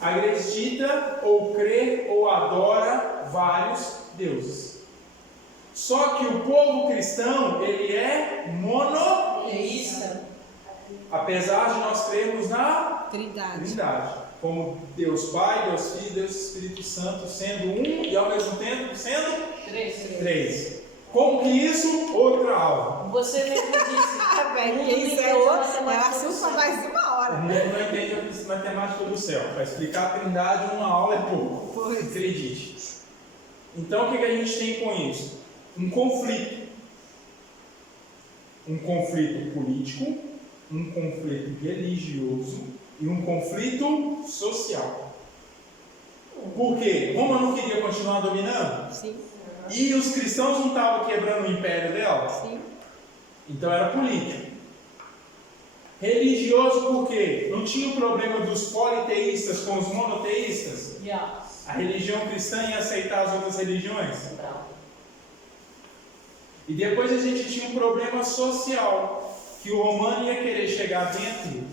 Acredita ou crê ou adora vários deuses. Só que o povo cristão, ele é monoteísta. Apesar de nós crermos na Trindade. Trindade. Como Deus Pai, Deus Filho, Deus Espírito Santo sendo um e ao mesmo tempo sendo 3. Como que isso? Outra aula. Você mesmo disse. Ah, velho, Mundo que não isso entende é outro. É matemática do assunto céu. para mais de uma O hora. mundo não entende a matemática do céu. Para explicar a Trindade, uma aula é pouco. Pois. Acredite. Então, o que a gente tem com isso? Um conflito. Um conflito político, um conflito religioso e um conflito social. Por quê? Roma não queria continuar dominando? Sim, E os cristãos não estavam quebrando o império dela? sim. Então era político. Religioso por quê? Não tinha o problema dos politeístas com os monoteístas? Já. A religião cristã ia aceitar as outras religiões? E depois a gente tinha um problema social, que o romano ia querer chegar dentro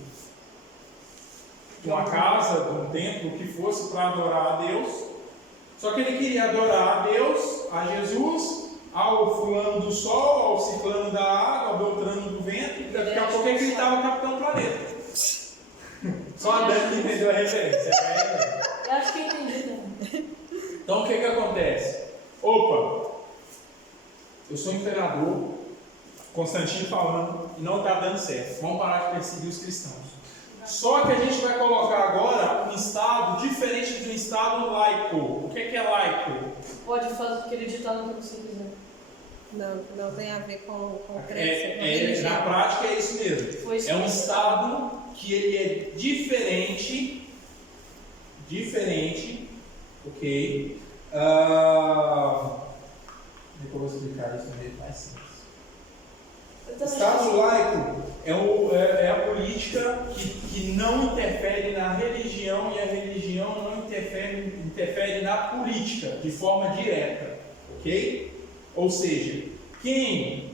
de uma casa, de um templo, que fosse para adorar a Deus. Só que ele queria adorar a Deus, a Jesus, ao fulano do sol, ao ciclano da água, ao beltrano do vento, e daqui a pouco ele gritava Capitão Planeta. Só a Dani que entendeu a referência. Eu acho que eu entendi também. Então o que acontece? Opa, eu sou imperador, Constantino falando, e não está dando certo. Vamos parar de perseguir os cristãos. Só que a gente vai colocar agora um Estado diferente de um Estado laico. O que é laico? Pode fazer, acreditar no que você quiser. Não tem a ver com crença, com religião. Na prática é isso mesmo. Foi isso É um que- Estado que ele é diferente, ok? Depois eu vou explicar isso de jeito mais simples. Eu também Estado acho. laico é a política que não interfere na religião e a religião não interfere na política de forma direta, ok? Ou seja, quem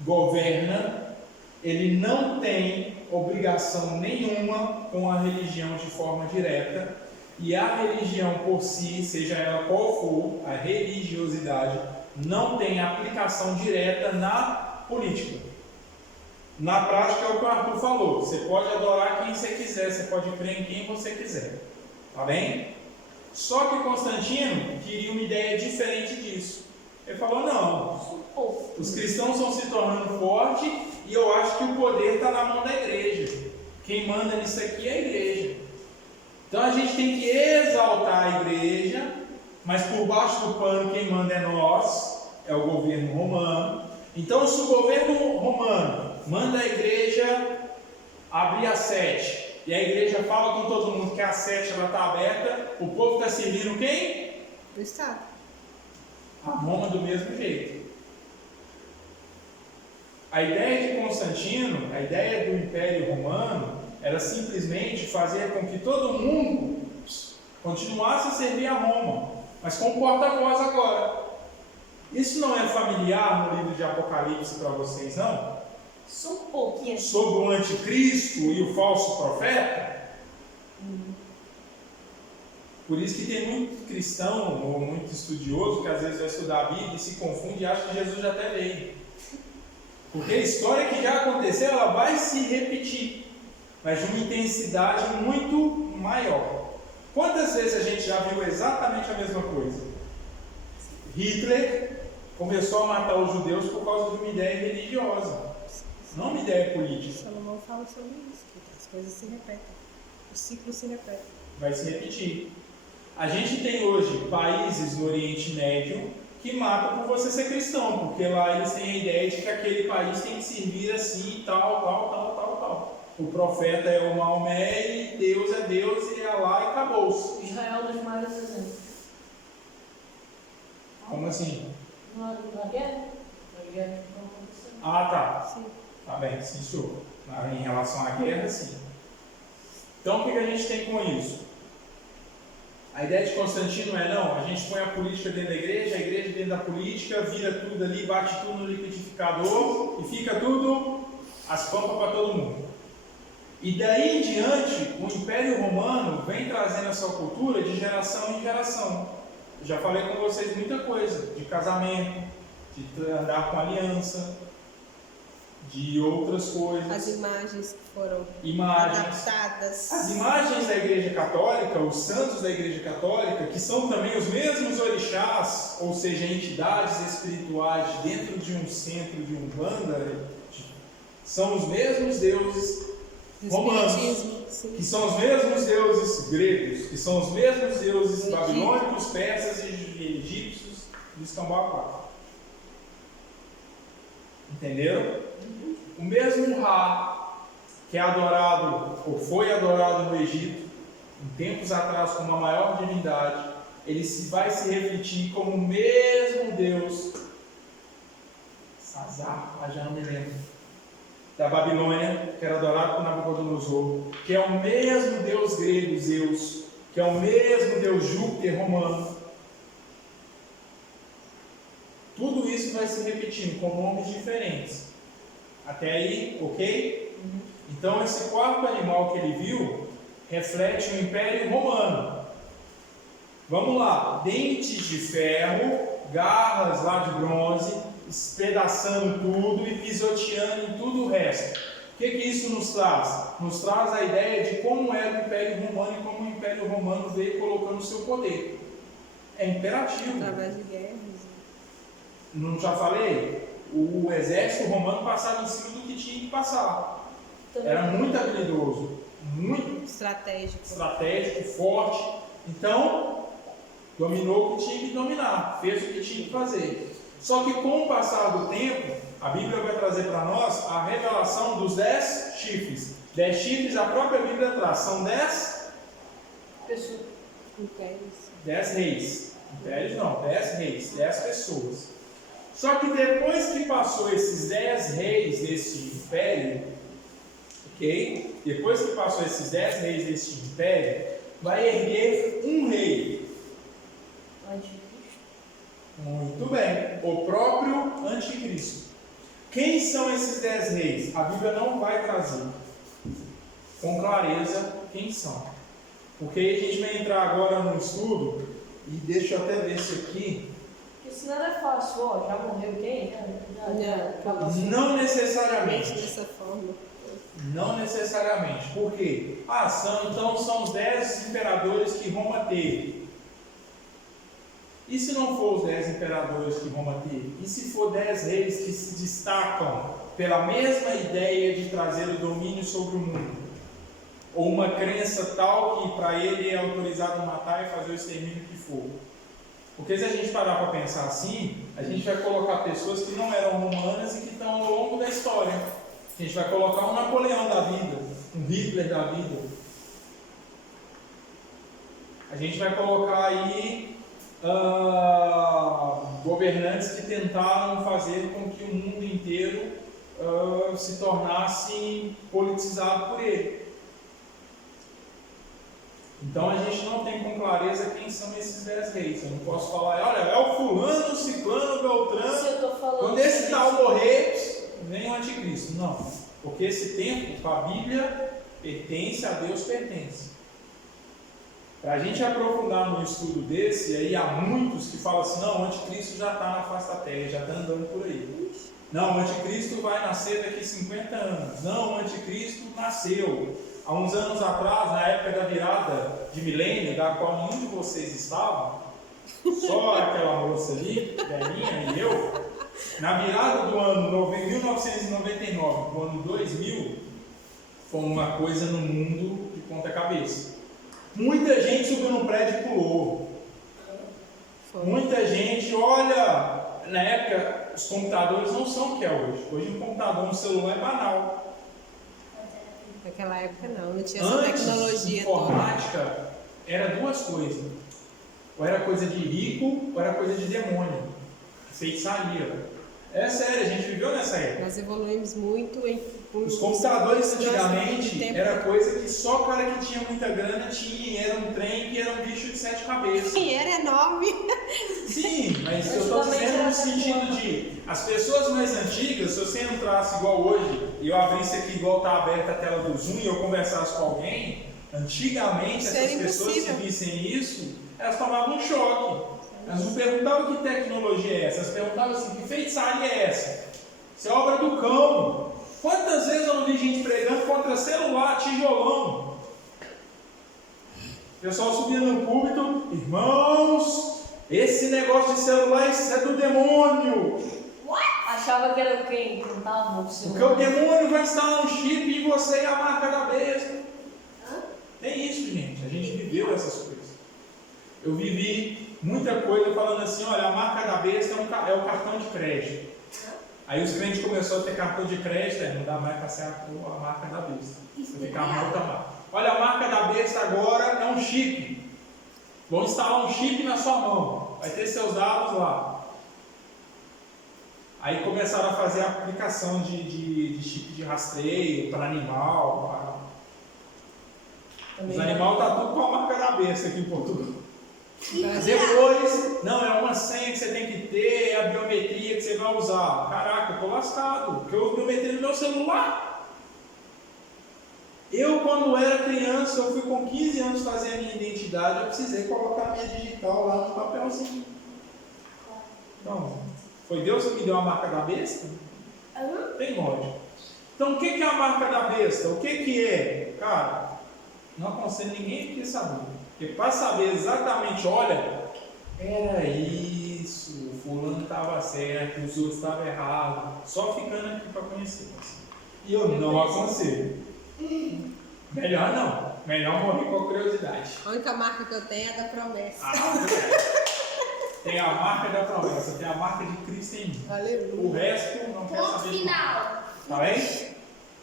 governa, ele não tem obrigação nenhuma com a religião de forma direta, e a religião por si, seja ela qual for, a religiosidade, não tem aplicação direta na política. Na prática é o que o Arthur falou, você pode adorar quem você quiser, você pode crer em quem você quiser, tá bem? Só que Constantino queria uma ideia diferente disso. Ele falou, não, os cristãos estão se tornando fortes e eu acho que o poder está na mão da igreja. Quem manda nisso aqui é a igreja. Então a gente tem que exaltar a igreja, mas por baixo do pano quem manda é nós, é o governo romano. Então se o governo romano manda a igreja abrir a 7, e a igreja fala com todo mundo que a 7 está aberta, o povo está servindo quem? Do Estado. A Roma do mesmo jeito. A ideia de Constantino, a ideia do Império Romano, era simplesmente fazer com que todo mundo continuasse a servir a Roma, mas com porta-voz agora. Isso não é familiar no livro de Apocalipse para vocês, não? Só um pouquinho. Sobre o anticristo e o falso profeta? Por isso que tem muito cristão ou muito estudioso que às vezes vai estudar a Bíblia e se confunde e acha que Jesus já até veio. Porque a história que já aconteceu, ela vai se repetir, mas de uma intensidade muito maior. Quantas vezes a gente já viu exatamente a mesma coisa? Hitler começou a matar os judeus por causa de uma ideia religiosa, não uma ideia política. Salomão fala sobre isso, que as coisas se repetem. O ciclo se repete. Vai se repetir. A gente tem hoje países no Oriente Médio que matam por você ser cristão, porque lá eles têm a ideia de que aquele país tem que servir assim, tal. O profeta é o Maomé e Deus é Deus e é lá e acabou-se. Israel dos maiores exemplos. Como assim? Na guerra? Na guerra não aconteceu. Ah, tá. Sim. Tá bem, sim, senhor. Em relação à guerra, sim. Então, o que a gente tem com isso? A ideia de Constantino é, não, a gente põe a política dentro da igreja, a igreja dentro da política, vira tudo ali, bate tudo no liquidificador e fica tudo as pampas para todo mundo. E daí em diante, o Império Romano vem trazendo essa cultura de geração em geração. Eu já falei com vocês muita coisa, de casamento, de andar com aliança, de outras coisas. As imagens que foram Imagens. adaptadas. As imagens da Igreja Católica, os santos da Igreja Católica, que são também os mesmos orixás, ou seja, entidades espirituais dentro de um centro, de um banda, são os mesmos deuses romanos, que são os mesmos deuses gregos, que são os mesmos deuses babilônicos, persas e egípcios do escambau 4. Entenderam? O mesmo Ra, que é adorado, ou foi adorado no Egito, em tempos atrás como a maior divindade, ele vai se refletir como o mesmo Deus, Sazar, já não me lembro, da Babilônia, que era adorado por Nabucodonosor, que é o mesmo Deus grego, Zeus, que é o mesmo Deus Júpiter romano. Tudo isso vai se repetindo com nomes diferentes. Até aí, ok? Então, esse quarto animal que ele viu reflete o Império Romano. Vamos lá. Dentes de ferro, garras lá de bronze, espedaçando tudo e pisoteando em tudo o resto. O que isso nos traz? Nos traz a ideia de como era o Império Romano e como o Império Romano veio colocando o seu poder. É imperativo. Através de guerras. Não já falei? O exército romano passava em cima do que tinha que passar. Era muito habilidoso, muito estratégico, forte. Então, dominou o que tinha que dominar, fez o que tinha que fazer. Só que com o passar do tempo, a Bíblia vai trazer para nós a revelação dos 10 chifres. 10 chifres, a própria Bíblia traz, são 10 Pessoas. 10 reis. Impérios não, 10 reis, 10 pessoas. Só que depois que passou esses 10 reis desse império, ok? Depois que passou esses 10 reis desse império, vai erguer um rei. Anticristo. Muito bem, o próprio Anticristo. Quem são esses 10 reis? A Bíblia não vai trazer com clareza quem são. Porque aí a gente vai entrar agora no estudo, e deixa eu até ver isso aqui. Porque senão é fácil, ó, já morreu quem? Não necessariamente. Dessa forma. Não necessariamente. Por quê? Então são os 10 imperadores que Roma teve. E se não for os 10 imperadores que Roma teve? E se for 10 reis que se destacam pela mesma ideia de trazer o domínio sobre o mundo? Ou uma crença tal que para ele é autorizado matar e fazer o extermínio que for? Porque se a gente parar para pensar assim, a gente vai colocar pessoas que não eram romanas e que estão ao longo da história. A gente vai colocar um Napoleão da vida, um Hitler da vida. A gente vai colocar aí governantes que tentaram fazer com que o mundo inteiro se tornasse politizado por ele. Então a gente não tem com clareza quem são esses 10 reis. Eu não posso falar, olha, é o fulano, o ciclano, o beltrano. Se eu tô falando Quando esse tal morrer, vem o anticristo. Não, porque esse tempo, para a Bíblia, pertence a Deus, pertence. Para a gente aprofundar no estudo desse, aí há muitos que falam assim, não, o anticristo já está na face da terra, já está andando por aí. Não, o anticristo vai nascer daqui 50 anos. Não, o anticristo nasceu. Há uns anos atrás, na época da virada de milênio, da qual nenhum de vocês estavam, só aquela moça ali, velhinha e eu, na virada do ano 1999 para o ano 2000, foi uma coisa no mundo de ponta cabeça. Muita gente subiu no prédio e pulou. Muita gente, olha, na época os computadores não são o que é hoje. Hoje um computador, um celular é banal. Naquela época não tinha essa Antes, tecnologia informática toda. era duas coisas. Ou era coisa de rico, ou era coisa de demônio. Feitiçaria. É sério, a gente viveu nessa época. Nós evoluímos muito em... Os computadores antigamente era coisa que só o cara que tinha muita grana tinha, era um trem que era um bicho de 7 cabeças. Sim, era enorme. Sim, mas eu estou dizendo no sentido de as pessoas mais antigas, se você entrasse igual hoje e eu abrisse aqui igual está aberta a tela do Zoom e eu conversasse com alguém, antigamente essas pessoas que vissem isso, elas tomavam um choque. Elas não perguntavam que tecnologia é essa, elas perguntavam assim, que feitiçaria é essa? Isso é obra do cão. Quantas vezes eu não vi gente pregando contra celular, tijolão? O pessoal subia no púlpito, irmãos, esse negócio de celular, isso é do demônio. Achava que era quem cantava o seu. Porque o demônio vai instalar um chip em você e a marca da besta. Tem isso, gente. A gente viveu essas coisas. Eu vivi muita coisa falando assim, olha, a marca da besta é o cartão de crédito. Aí os clientes começaram a ter cartão de crédito, não dá mais para ser a marca da besta. Você ficar uma outra marca. Olha, a marca da besta agora é um chip. Vão instalar um chip na sua mão. Vai ter seus dados lá. Aí começaram a fazer a aplicação de chip de rastreio para animal. Os animais estão tudo com a marca da besta aqui em Portugal. Depois, não, é uma senha que você tem que ter, é a biometria que você vai usar. Caraca, eu tô lascado, porque eu biometria no meu celular. Eu, quando era criança, eu fui com 15 anos fazer a minha identidade, eu precisei colocar a minha digital lá no papelzinho. Então, foi Deus que me deu a marca da besta? Tem lógica. Então, o que é a marca da besta? O que é? Cara, não aconselho ninguém aqui a saber. Porque para saber exatamente, olha, era isso, o fulano estava certo, os outros estavam errados. Só ficando aqui para conhecer. E eu não aconselho. Melhor não. Melhor morrer com a curiosidade. A única marca que eu tenho é a da promessa. Tem a marca da promessa, tem a marca de Cristo em mim. Aleluia. O resto não quer Ponto saber. final. Tá bem?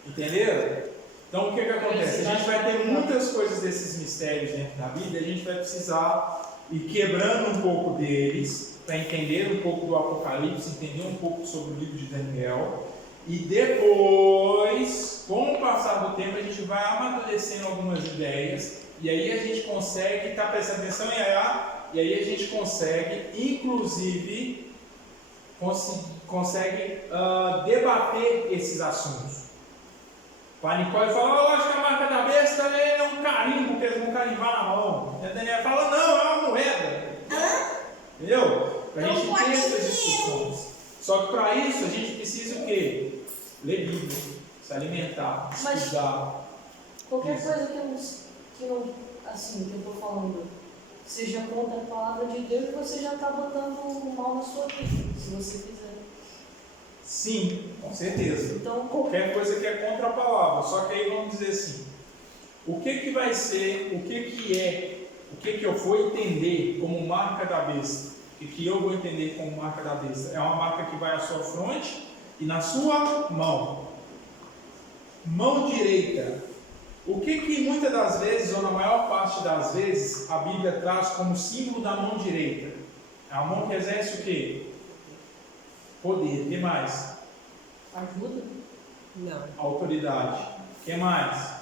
Entenderam? Então o que acontece? A gente vai ter muitas coisas desses mistérios dentro da Bíblia, a gente vai precisar ir quebrando um pouco deles, para entender um pouco do Apocalipse, entender um pouco sobre o livro de Daniel. E depois, com o passar do tempo, a gente vai amadurecendo algumas ideias, e aí a gente consegue, tá prestando atenção em Yaya? E aí a gente consegue, inclusive, debater esses assuntos. A Nicole fala, eu acho que a marca da besta é um carimbo que eles vão carimbar na mão. E a Daniela fala, não, é uma moeda. Entendeu? Para a gente ter essas discussões. Só que para isso a gente precisa o quê? Ler Bíblia, se alimentar, estudar. Qualquer coisa que eu estou falando seja contra a palavra de Deus, você já está botando mal na sua vida, se você fizer. Sim, com certeza. Então, qualquer coisa que é contra a palavra. Só que aí vamos dizer assim, o que vai ser, o que eu vou entender como marca da besta? O que eu vou entender como marca da besta? É uma marca que vai à sua fronte e na sua mão. Mão direita. O que muitas das vezes, ou na maior parte das vezes, a Bíblia traz como símbolo da mão direita? É a mão que exerce o quê? Poder. O que mais? ajuda? Não. Autoridade. O que mais?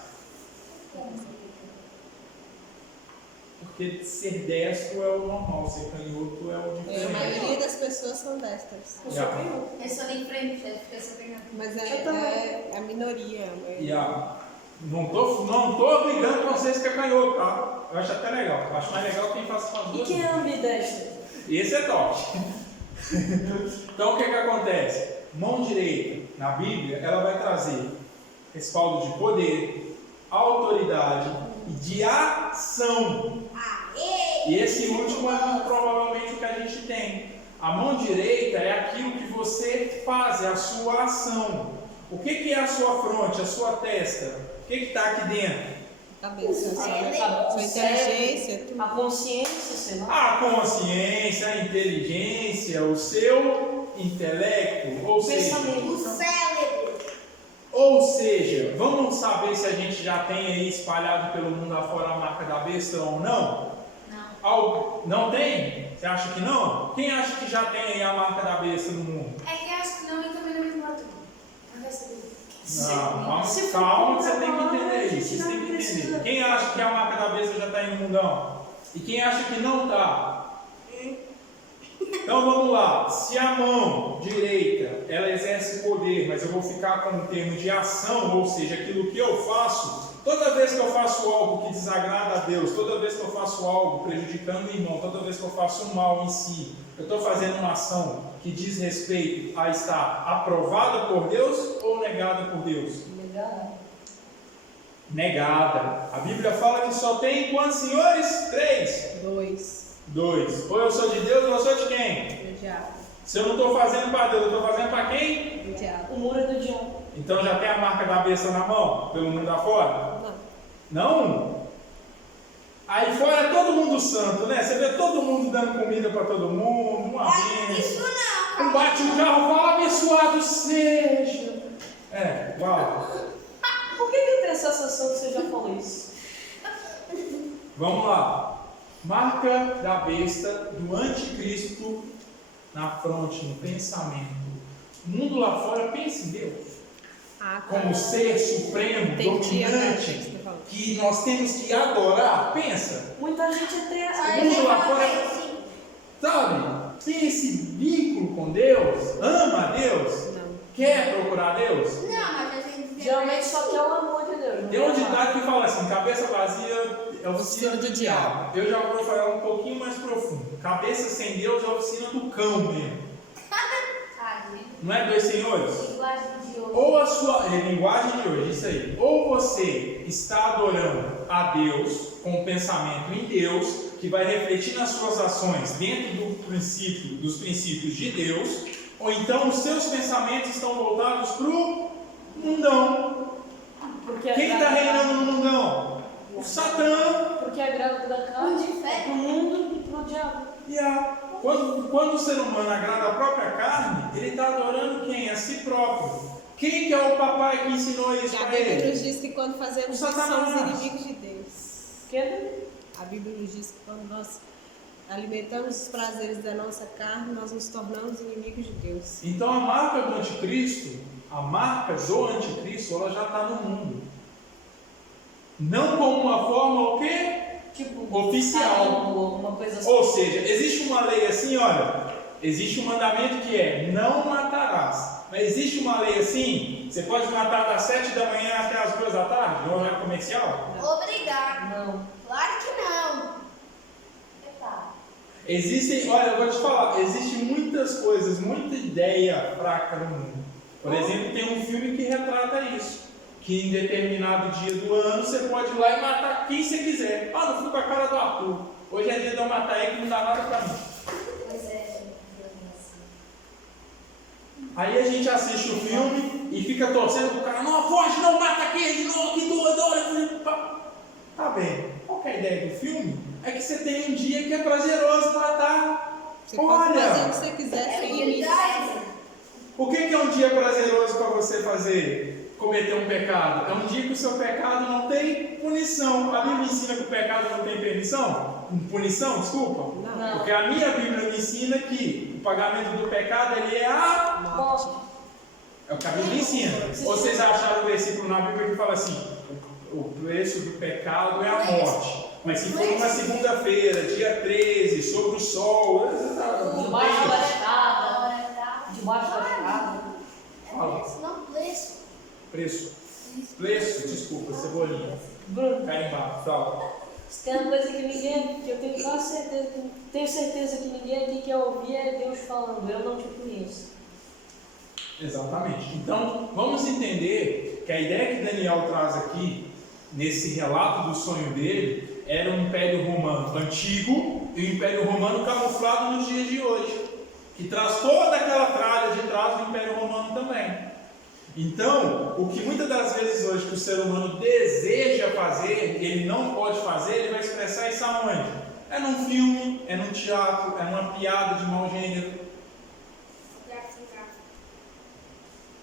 Porque ser destro é o normal, ser canhoto é o A diferente. maioria das pessoas são destras. Eu sou canhoto. Eu sou ali em frente, já fiquei sabendo. Mas Eu também. é a minoria. Não tô brigando com vocês que é canhoto, tá? Eu acho até legal. Eu acho mais legal quem faz com as E duas. quem é ambidestro? Esse é top. Então o que acontece? Mão direita, na Bíblia, ela vai trazer respaldo de poder, autoridade e de ação. E esse último é provavelmente o que a gente tem. A mão direita é aquilo que você faz, é a sua ação. O que é a sua fronte, a sua testa? O que está aqui dentro? Cabeça, A sua inteligência, tudo. a consciência, sei lá. A consciência, a inteligência, o seu intelecto, ou seja, O cérebro. ou seja, vamos saber se a gente já tem aí espalhado pelo mundo afora a marca da besta ou não? Não. Não tem? Você acha que não? Quem acha que já tem aí a marca da besta no mundo? É que eu acho que não, e também não me matou. Não vai saber. Não, Se for calma que você contra tem a que palavra, a entender gente isso. Você não tem que precisa. entender. Quem acha que a marca da besta já está aí no mundão? E quem acha que não está? Então vamos lá. Se a mão direita ela exerce poder, mas eu vou ficar com o termo de ação, ou seja, aquilo que eu faço, toda vez que eu faço algo que desagrada a Deus, toda vez que eu faço algo prejudicando o irmão, toda vez que eu faço um mal em si, eu estou fazendo uma ação que diz respeito a estar aprovada por Deus ou negada por Deus? Negada. A Bíblia fala que só tem quantos senhores? 3? 2. Ou eu sou de Deus ou eu sou de quem? Do diabo. Se eu não estou fazendo para Deus, eu estou fazendo para quem? Do diabo. O muro é do diabo. Então já tem a marca da besta na mão, pelo mundo afora? Não. Não? Aí fora é todo mundo santo, né? Você vê todo mundo dando comida para todo mundo, uma bênção. Um bate o carro, fala abençoado seja. Uau. Por que eu tenho essa sensação que você já falou isso? Vamos lá. Marca da besta do anticristo na fronte, no pensamento. O mundo lá fora pensa em Deus. Como ser supremo, Entendi agora o que dominante, você tá falando. que nós temos que adorar. Pensa. Muita gente até. O mundo lá fora, sabe, tem esse vínculo com Deus, ama a Deus, Não. quer procurar Deus. Não, mas a gente Geralmente só quer o amor de Deus. Tem um ditado que fala assim: cabeça vazia é oficina do do diabo. Eu já vou falar um pouquinho mais profundo. Cabeça sem Deus é oficina do cão mesmo. Não é, dois senhores? linguagem de hoje. Ou a sua linguagem de hoje, isso aí. Ou você está adorando a Deus com o pensamento em Deus, que vai refletir nas suas ações dentro dos princípios de Deus, ou então os seus pensamentos estão voltados para o mundão. Porque Quem está reinando no mundão? O Satã. Porque agrada da carne, pro mundo e pro diabo. Quando o ser humano agrada a própria carne, ele está adorando quem? A si próprio. Quem que é o papai que ensinou isso A para Bíblia ele? nos diz que quando fazemos isso, Satanás. somos inimigos de Deus. Que? A Bíblia nos diz que quando nós alimentamos os prazeres da nossa carne, nós nos tornamos inimigos de Deus. Então a marca do anticristo, ela já está no mundo. Não como uma forma o quê? Tipo, Oficial. Alguma coisa assim. Ou seja, existe uma lei assim, olha, existe um mandamento que é não matarás. Mas existe uma lei assim, você pode matar das 7 da manhã até as 2 da tarde, no horário comercial? Obrigado. Não. Claro que não. Epa. Existem, olha, eu vou te falar, existem muitas coisas, muita ideia fraca no mundo. Por exemplo, tem um filme que retrata isso. Que em determinado dia do ano você pode ir lá e matar quem você quiser. Ah, não fui com a cara do Arthur. Hoje é dia de eu matar ele que não dá nada pra mim. Pois é, Aí a gente assiste o filme e fica torcendo pro cara, não, foge, não, mata aquele, não, que doido, olha. Tá bem. Qual que é a ideia do filme? É que você tem um dia que é prazeroso matar. Você pode fazer o que você quiser sem limite. O que é um dia prazeroso para você fazer? Cometer um pecado. É um dia que o seu pecado não tem punição. A Bíblia ensina que o pecado não tem punição, desculpa. Não. Porque a minha Bíblia me ensina que o pagamento do pecado ele é a Morte. É o que a Bíblia ensina. Ou vocês acharam o versículo na Bíblia que fala assim: o preço do pecado é a morte. Mas se for uma segunda-feira, dia 13, sobre o sol, Debaixo da escada. Debaixo da escada. Fala. Não, preço. Preço, desculpa, cebolinha. Bruno, Carimbado, fala. se tem uma coisa que eu tenho quase certeza, tenho certeza que ninguém aqui quer ouvir é Deus falando, eu não te conheço. Exatamente. Então, vamos entender que a ideia que Daniel traz aqui, nesse relato do sonho dele, era um Império Romano antigo e o Império Romano camuflado nos dias de hoje, que traz toda aquela tralha de trás do Império Romano também. Então, o que muitas das vezes hoje que o ser humano deseja fazer, ele não pode fazer, ele vai expressar isso aonde? É num filme, é num teatro, é numa piada de mau gênero.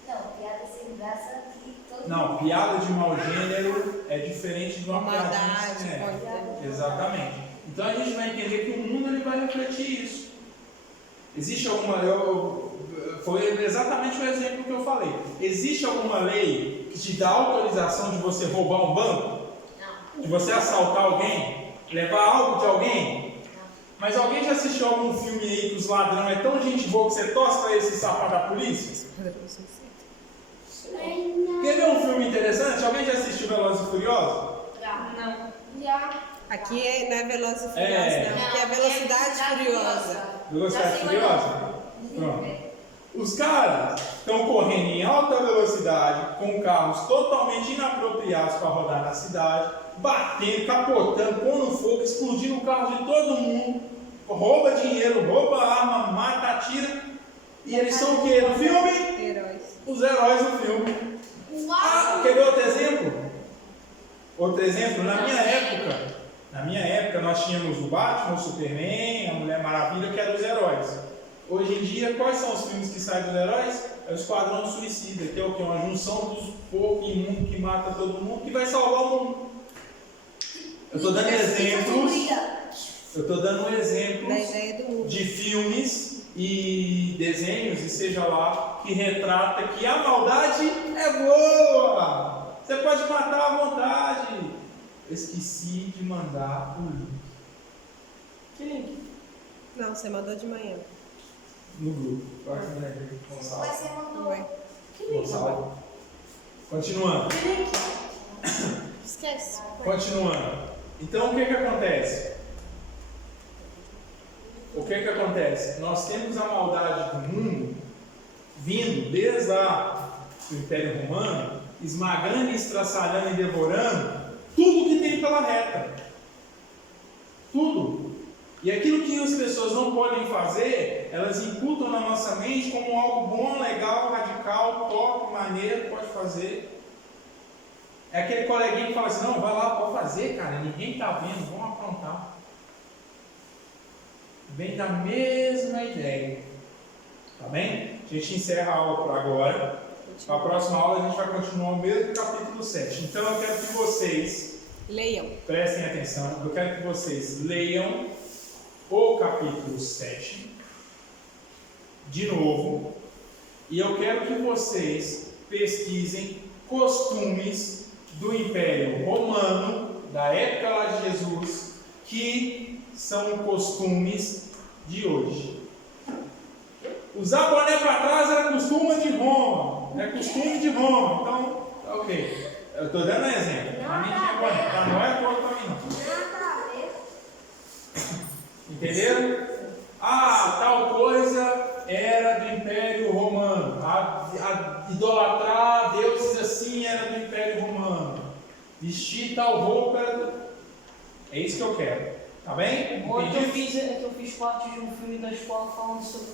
Não, piada sem graça aqui. Não, piada de mau gênero é diferente de uma piada Maldade, de cinema. pode ter. Exatamente. Então a gente vai entender que o mundo ele vai refletir isso. Existe alguma... Foi exatamente o exemplo que eu falei. Existe alguma lei que te dá autorização de você roubar um banco? Não. De você assaltar alguém? Levar algo de alguém? Não. Mas alguém já assistiu algum filme aí que os ladrões é tão gente boa que você torce para esse safado da polícia? Quer ver um filme interessante? Alguém já assistiu Velozes e Furiosos? Não. Já. Aqui não é Velozes e Furiosos, É. não. Aqui é Velocidade Furiosa. Velocidade Furiosa? Pronto. Os caras estão correndo em alta velocidade, com carros totalmente inapropriados para rodar na cidade, batendo, capotando, pondo fogo, explodindo o carro de todo mundo, rouba dinheiro, rouba arma, mata, atira. E eles são o quê no filme? Heróis. Os heróis do filme. Ah, quer ver outro exemplo? Outro exemplo, na minha época nós tínhamos o Batman, o Superman, a Mulher Maravilha, que eram os heróis. Hoje em dia, quais são os filmes que saem dos heróis? É o Esquadrão Suicida, que é o quê? Uma junção dos poucos imundos que mata todo mundo, que vai salvar o mundo. Eu estou dando exemplos. Eu estou dando exemplos Da ideia do mundo. de filmes e desenhos, e seja lá, que retrata que a maldade é boa. Você pode matar à vontade. Eu esqueci de mandar o link Que link? Não, você mandou de manhã. no grupo. Eu acho que não é grupo. Mas Gonçalo. você mandou. Foi. Gonçalo. Continuando. Esquece. Continuando. Então o que acontece? O que acontece? Nós temos a maldade do mundo vindo desde o Império Romano, esmagando, estraçalhando e devorando tudo que tem pela reta. Tudo. E aquilo que as pessoas não podem fazer, elas imputam na nossa mente como algo bom, legal, radical, top, maneiro, pode fazer. É aquele coleguinha que fala assim, não, vai lá, pode fazer, cara, ninguém está vendo, vamos aprontar. Vem da mesma ideia. Tá bem? A gente encerra a aula por agora. Na próxima aula a gente vai continuar o mesmo capítulo 7. Então eu quero que vocês Leiam. prestem atenção, eu quero que vocês leiam o capítulo 7 de novo. E eu quero que vocês pesquisem costumes do Império Romano, da época lá de Jesus, que são costumes de hoje. Usar boné para trás era costume de Roma. É costume de Roma. Então, tá ok. Eu estou dando um exemplo. A minha tinha boné. Tá, não é coisa para mim, não. Entenderam? Ah, tal coisa era do Império Romano. A idolatrar deuses assim era do Império Romano. Vestir tal roupa era do... É isso que eu quero. Tá bem? Ontem Entendi? eu fiz parte de um filme da escola falando sobre